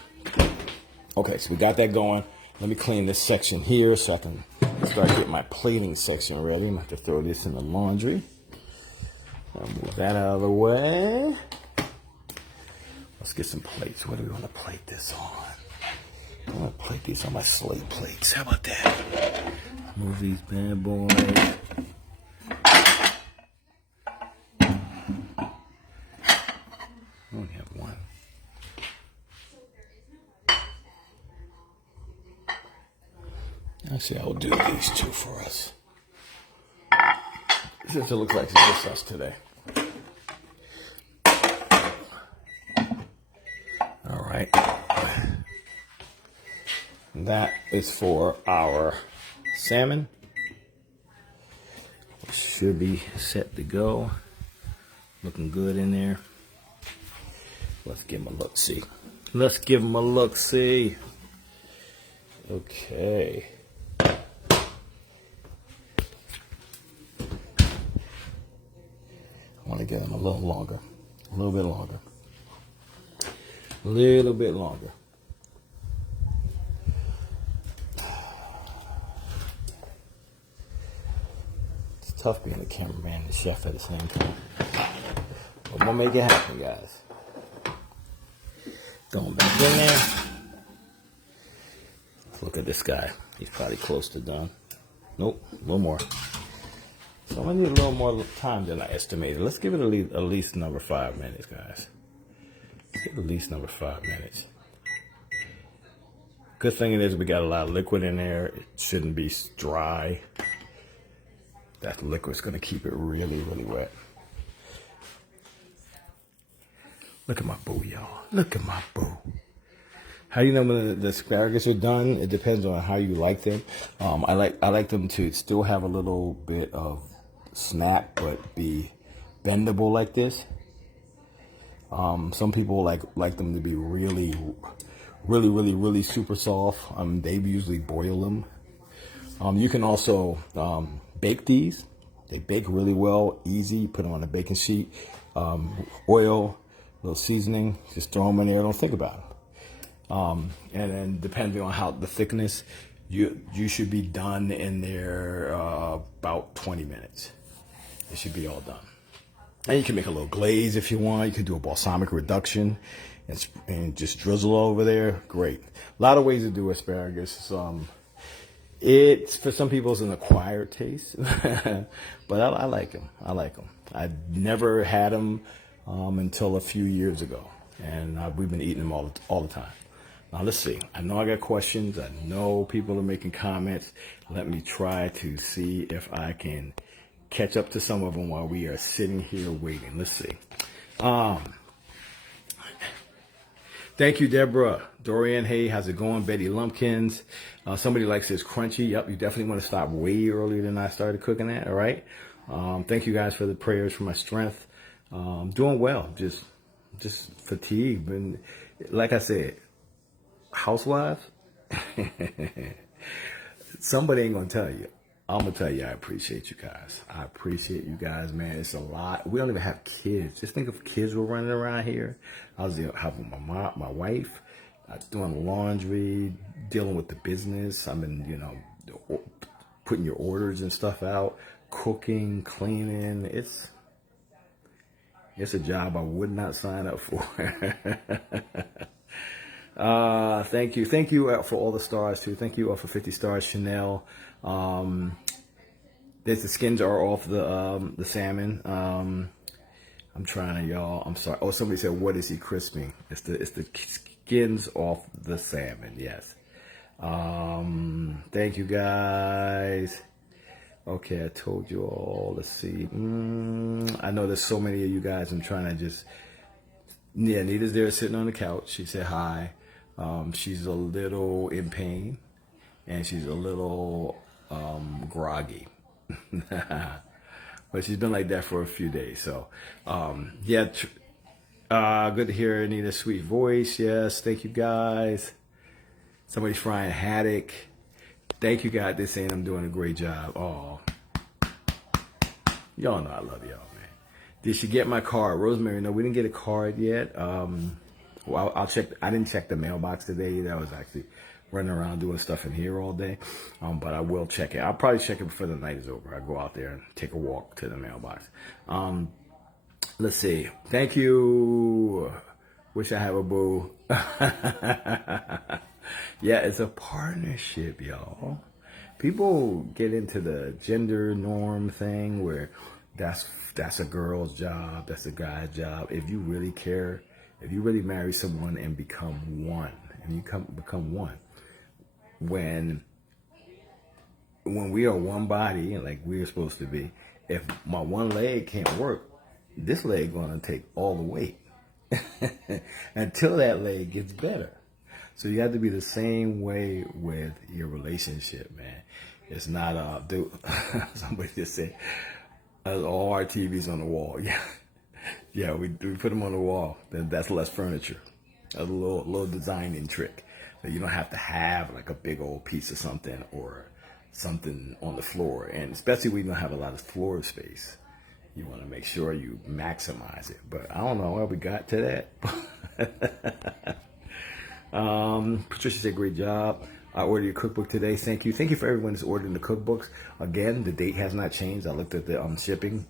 Okay, so we got that going. Let me clean this section here so I can start getting my plating section ready. I'm going to have to throw this in the laundry. I'll move that out of the way. Let's get some plates. What do we want to plate this on? I'm going to plate these on my slate plates. How about that? Move these bad boys. I only have one. Actually, I will do these two for us. Since it looks like it's just us today. All right. That is for our salmon. It should be set to go. Looking good in there. Let's give them a look-see. Let's give them a look-see. Okay. I want to get them a little longer. A little bit longer. A little bit longer. It's tough being a cameraman and chef at the same time. But we'll make it happen, guys. Going back in there. Let's look at this guy. He's probably close to done. Nope, a little more. So I'm going to need a little more time than I estimated. Let's give it at least another 5 minutes, guys. Let's give it at least another 5 minutes. Good thing is we got a lot of liquid in there. It shouldn't be dry. That liquid's going to keep it really, really wet. Look at my boo, y'all. Look at my boo. How do you know when the asparagus are done? It depends on how you like them. I like them to still have a little bit of snap, but be bendable like this. Some people like them to be really, really, really, really super soft. They usually boil them. You can also bake these. They bake really well, easy. Put them on a baking sheet. Oil, a little seasoning. Just throw them in there. Don't think about them. And then depending on how the thickness, you should be done in there about 20 minutes. It should be all done. And you can make a little glaze if you want. You can do a balsamic reduction and just drizzle over there. Great. A lot of ways to do asparagus. It's for some people it's an acquired taste, but I like them. I like them. I never had them until a few years ago, and we've been eating them all the time. Now let's see. I know I got questions. I know people are making comments. Let me try to see if I can catch up to some of them while we are sitting here waiting. Let's see. Thank you, Deborah. Dorian, hey, how's it going? Betty Lumpkins. Somebody likes this crunchy. Yep, you definitely want to stop way earlier than I started cooking that. All right. Thank you guys for the prayers for my strength. Doing well. Just fatigued. And like I said, housewives, somebody ain't gonna tell you. I'm gonna tell you, I appreciate you guys. I appreciate you guys, man. It's a lot. We don't even have kids. Just think if kids were running around here. I was helping my wife, doing laundry, dealing with the business. I've been, putting your orders and stuff out, cooking, cleaning. It's a job I would not sign up for. Thank you for all the stars too. Thank you for 50 stars, Chanel. The skins are off the salmon. I'm trying to, y'all. I'm sorry. Oh, somebody said, "What is he crisping?" It's the skins off the salmon. Yes. Thank you guys. Okay, I told you all. Let's see. I know there's so many of you guys. I'm trying to just. Yeah, Nita's there sitting on the couch. She said hi. She's a little in pain, and she's a little groggy. But she's been like that for a few days. So, yeah, good to hear Anita's sweet voice. Yes, thank you guys. Somebody's frying haddock. Thank you guys. They're saying I'm doing a great job. Oh, y'all know I love y'all, man. Did she get my card? Rosemary, no, we didn't get a card yet. Well, I'll check. I didn't check the mailbox today. That was actually running around doing stuff in here all day. But I will check it. I'll probably check it before the night is over. I go out there and take a walk to the mailbox. Let's see. Thank you. Wish I have a boo. Yeah, it's a partnership, y'all. People get into the gender norm thing where that's a girl's job, that's a guy's job. If you really care, if you really marry someone and become one, and you become one, when we are one body, like we're supposed to be, if my one leg can't work, this leg gonna take all the weight until that leg gets better. So you have to be the same way with your relationship, man. It's not dude. Somebody just said, all our TVs on the wall. Yeah, yeah. We put them on the wall. That's less furniture. A little designing trick. You don't have to have like a big old piece of something or something on the floor. And especially when you don't have a lot of floor space, you want to make sure you maximize it. But I don't know how we got to that. Patricia said, great job. I ordered your cookbook today. Thank you. Thank you for everyone that's ordering the cookbooks. Again, the date has not changed. I looked at the shipping.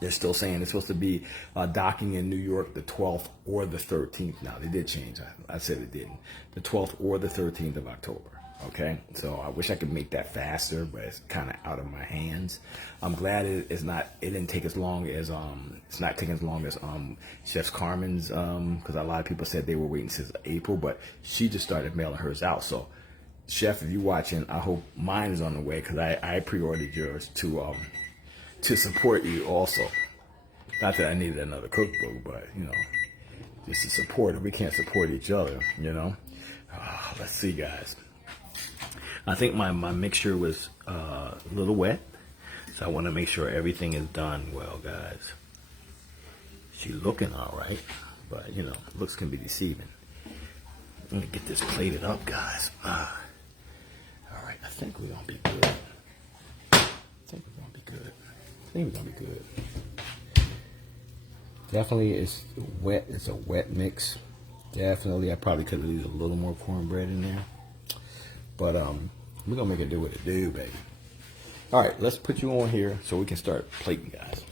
They're still saying it's supposed to be docking in New York the 12th or the 13th. Now, they did change. I said it didn't. The 12th or the 13th of October. Okay? So I wish I could make that faster, but it's kind of out of my hands. I'm glad it didn't take as long as, it's not taking as long as Chef Carmen's, because a lot of people said they were waiting since April, but she just started mailing hers out. So, Chef, if you're watching, I hope mine is on the way, because I pre-ordered yours to support you also. Not that I needed another cookbook, but, you know, just to support it. We can't support each other, you know. Let's see, guys. I think my mixture was a little wet, so I want to make sure everything is done well, guys. She's looking all right, but, you know, looks can be deceiving. Let me get this plated up, guys. All right, I think we're going to be good. I think we're going to be good. Definitely it's wet. It's a wet mix. Definitely. I probably could have used a little more cornbread in there. But we're going to make it do what it do, baby. All right, let's put you on here so we can start plating, guys.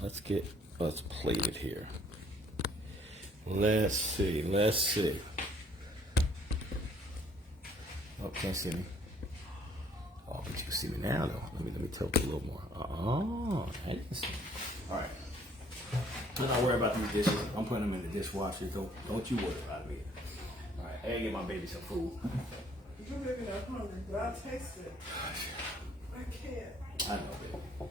Let's plate it here. Let's see. Oh, can't see me. Oh, but you can see me now, though. Let me tilt it a little more. Oh, I didn't see. All right. Let's not worry about these dishes. I'm putting them in the dishwasher. Don't you worry about me. All right, I gotta get my baby some food. You're making me hungry, but I'll taste it. I can't. I know, baby.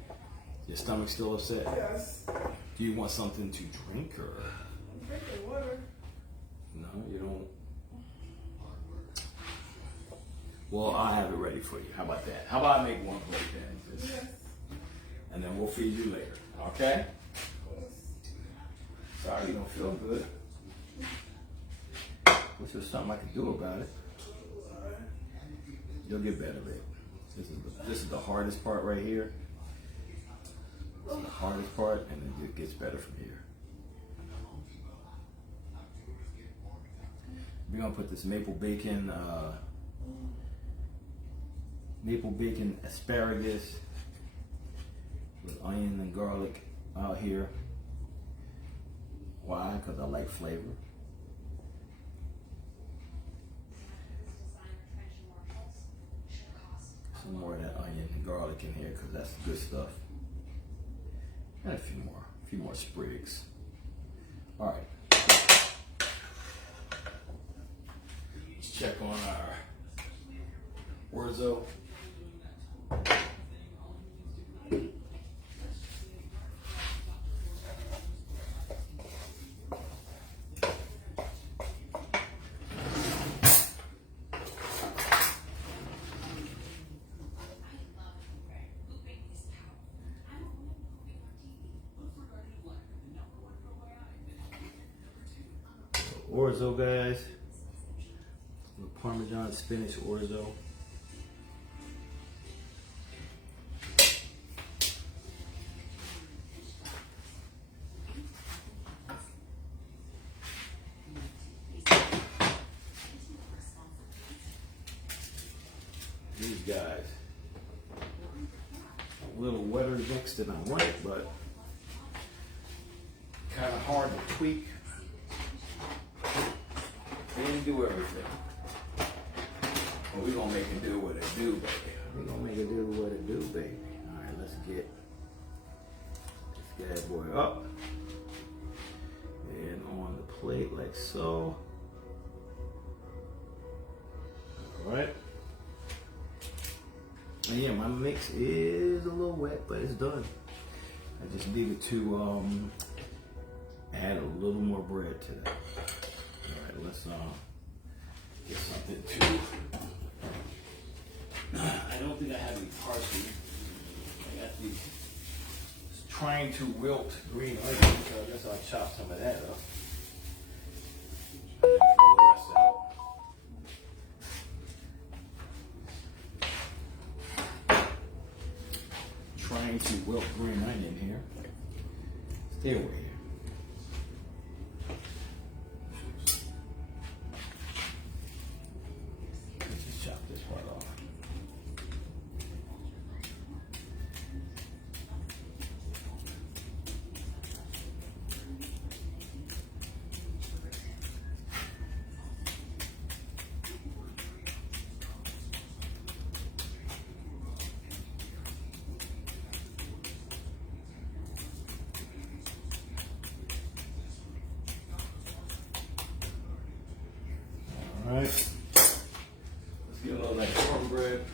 Your stomach's still upset? Yes. Do you want something to drink, or? I'm drinking water. No, you don't. Well, I'll have it ready for you. How about that? How about I make one plate then? Yes. And then we'll feed you later. Okay? Sorry you don't feel good. Which is something I can do about it. You'll get better, babe. This is the hardest part right here. This is the hardest part, and then it gets better from here. We're gonna put this maple bacon asparagus with onion and garlic out here. Why? Because I like flavor. Some more of that onion and garlic in here, because that's good stuff. And a few more sprigs. All right. Let's check on our orzo. Orzo, guys. The Parmesan spinach orzo. These guys, a little wetter mixed than I wanted, but kind of hard to tweak. They didn't do everything. But we're going to make it do what it do, baby. We're going to make it do what it do, baby. All right, let's get this bad boy up. And on the plate like so. All right. And yeah, my mix is a little wet, but it's done. I just needed to add a little more bread to that. All right, let's get something to. I don't think I have any parsley. I got these trying to wilt green onions, so I guess I'll chop some of that up. And then throw the rest out. trying to wilt green onion here. Stay away here. Let's just chop this part off. All right, let's get a little of that cornbread.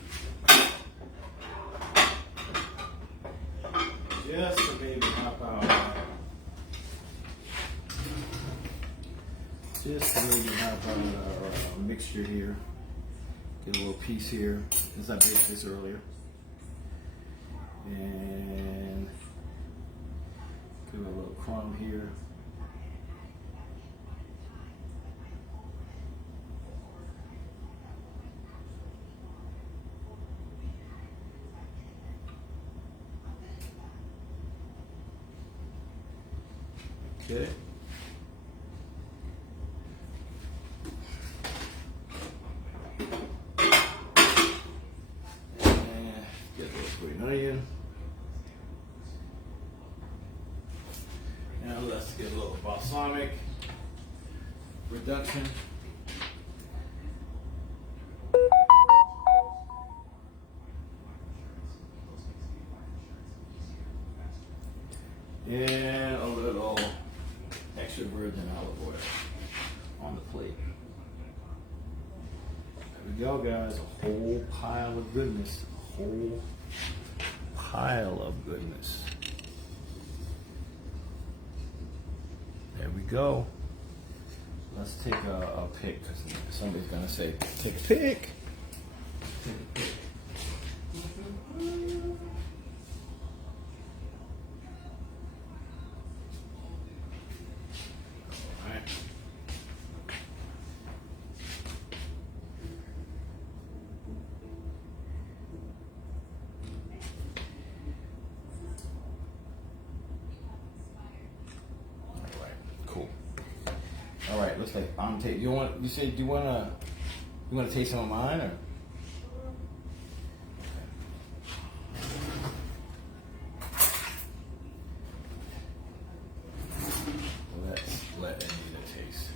Just a baby hop out. Just a baby hop out our mixture here. Get a little piece here, as I baked this earlier. And give it a little crumb here. Okay. And get a little green onion. Now let's get a little balsamic reduction. And a little extra virgin olive oil on the plate. There we go, guys. A whole pile of goodness. A whole pile of goodness. There we go. Let's take a pick, because somebody's going to say, take a pick. Take a pick. All right, looks like I'm taking. You said you want to taste some of mine, or? Let's let Anita taste.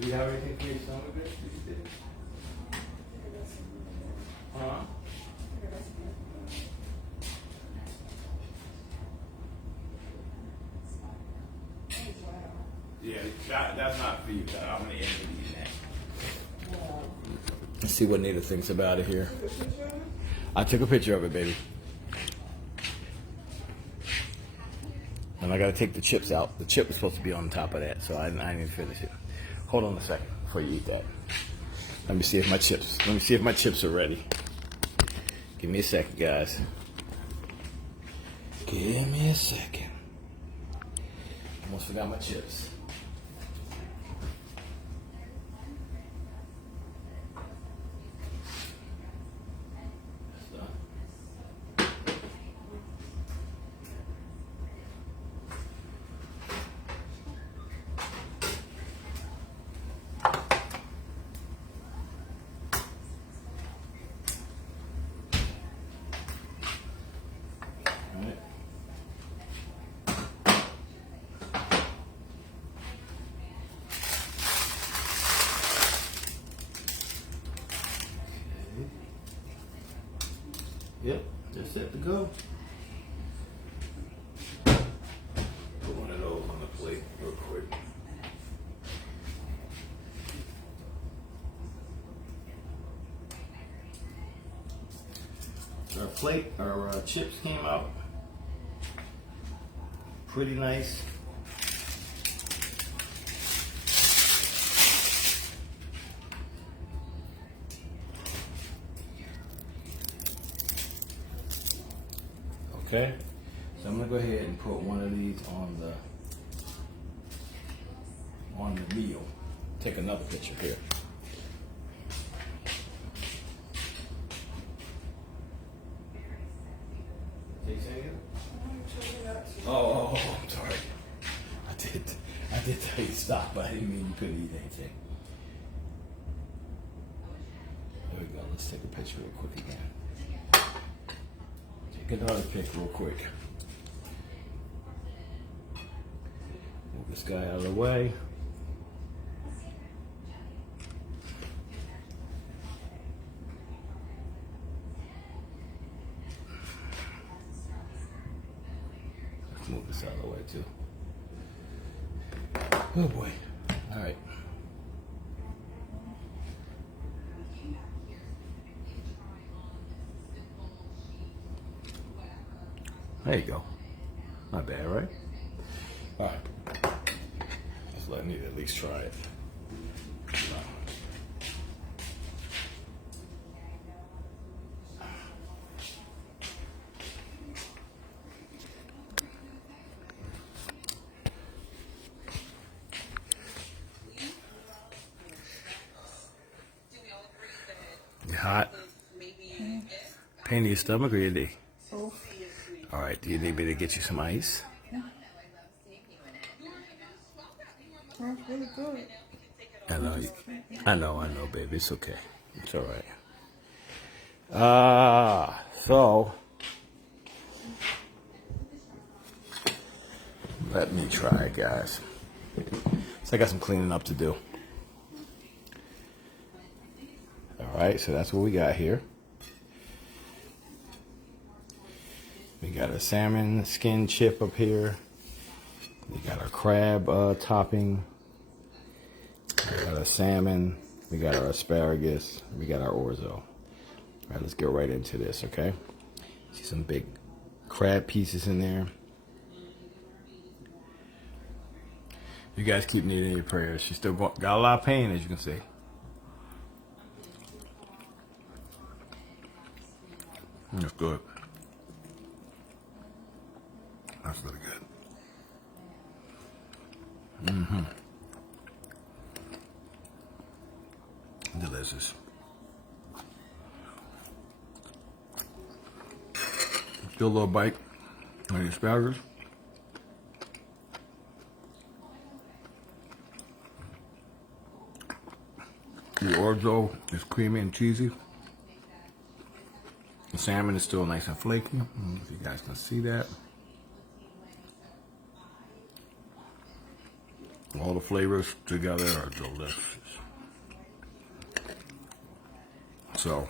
Do you have anything for your stomach, bitch? Huh? Yeah, that's not for you. I'm going to end with that. Let's see what Nita thinks about it here. I took a picture of it, baby. And I got to take the chips out. The chip was supposed to be on top of that, so I didn't even finish it. Hold on a second before you eat that. Let me see if my chips are ready. Give me a second, guys. Give me a second. Almost forgot my chips. Yep, they're set to go. Put one of those on the plate real quick. Our chips came out pretty nice. Okay, so I'm gonna go ahead and put one of these on the meal. Take another picture here. anything here? I'm not to. Oh, I'm sorry. I did tell you to stop, but I didn't mean you couldn't eat anything. There we go. Let's take a picture real quick again. Take another pic real quick. Move this guy out of the way. Let's move this out of the way too. Oh boy. All right. There you go. Not bad, right? All right. Let's let me at least try it. You hot? Pain in your stomach or your knee? Oh. All right, do you need me to get you some ice? Sounds really good. I know, baby. It's okay. It's all right. So let me try it, guys. So I got some cleaning up to do. All right, so that's what we got here. We got a salmon skin chip up here. We got our crab topping. We got our salmon. We got our asparagus. We got our orzo. All right, let's get right into this, okay? See some big crab pieces in there. You guys keep needing your prayers. She's still got a lot of pain, as you can see. That's good. That's really good. Delicious. Still a little bite on the asparagus. The orzo is creamy and cheesy. The salmon is still nice and flaky. I don't know if you guys can see that. All the flavors together are delicious. So,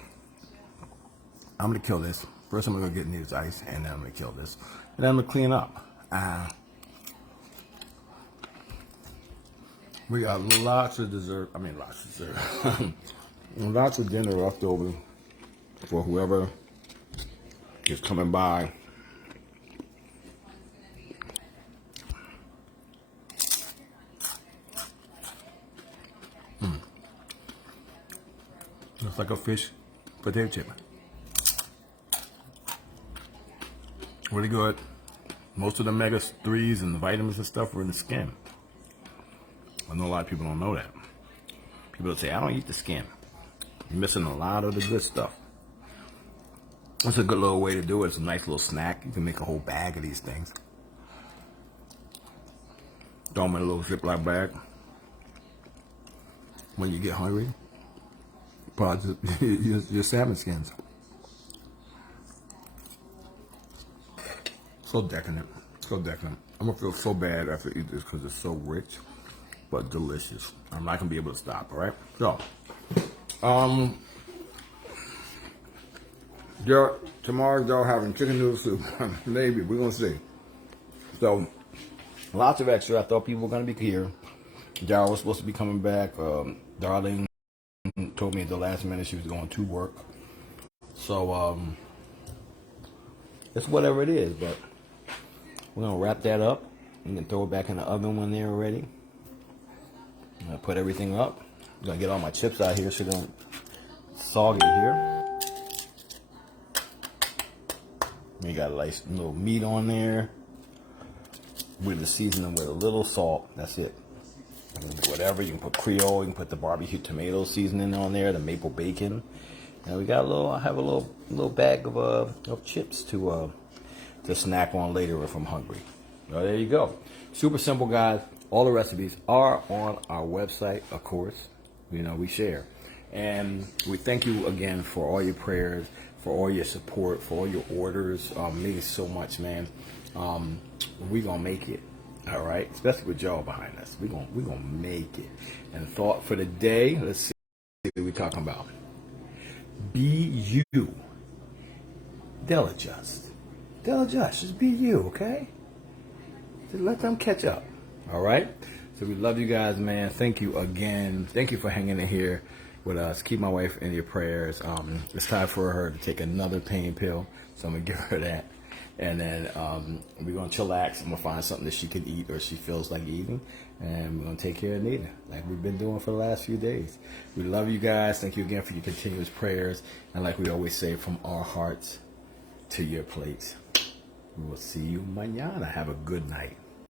I'm going to kill this. First, I'm going to get in this ice, and then I'm going to kill this. And then I'm going to clean up. We got lots of dessert. I mean, lots of dessert. Lots of dinner left over for whoever is coming by. Looks like a fish potato chip. Really good. Most of the omega-3s and the vitamins and stuff are in the skin. I know a lot of people don't know that. People say, I don't eat the skin. You're missing a lot of the good stuff. That's a good little way to do it. It's a nice little snack. You can make a whole bag of these things. Throw them in a little Ziploc bag. When you get hungry, put your salmon skins. So decadent. So decadent. I'm going to feel so bad after I eat this because it's so rich, but delicious. I'm not going to be able to stop, all right? So, tomorrow they're having chicken noodle soup. Maybe. We're going to see. So, lots of extra. I thought people were going to be here. Daryl was supposed to be coming back. Darlene told me at the last minute she was going to work. So, it's whatever it is, but we're going to wrap that up. You can throw it back in the oven when they're ready. I'm going to put everything up. I'm going to get all my chips out here so they don't soggy here. We got a nice little meat on there with the seasoning with a little salt. That's it. Whatever, you can put Creole, you can put the barbecue tomato seasoning on there, the maple bacon. And we got I have a little bag of chips to to snack on later if I'm hungry. Well, there you go. Super simple, guys. All the recipes are on our website, of course. You know, we share. And we thank you again for all your prayers, for all your support, for all your orders. It means so much, man. We're going to make it. All right? Especially with y'all behind us. We're gonna make it. And thought for the day, let's see what we're talking about. Be you. They'll adjust. They'll adjust. Just be you, okay? Just let them catch up. All right? So we love you guys, man. Thank you again. Thank you for hanging in here with us. Keep my wife in your prayers. It's time for her to take another pain pill. So I'm going to give her that. And then we're going to chillax. I'm going to find something that she can eat or she feels like eating. And we're going to take care of Nina like we've been doing for the last few days. We love you guys. Thank you again for your continuous prayers. And like we always say, from our hearts to your plates. We will see you mañana. Have a good night.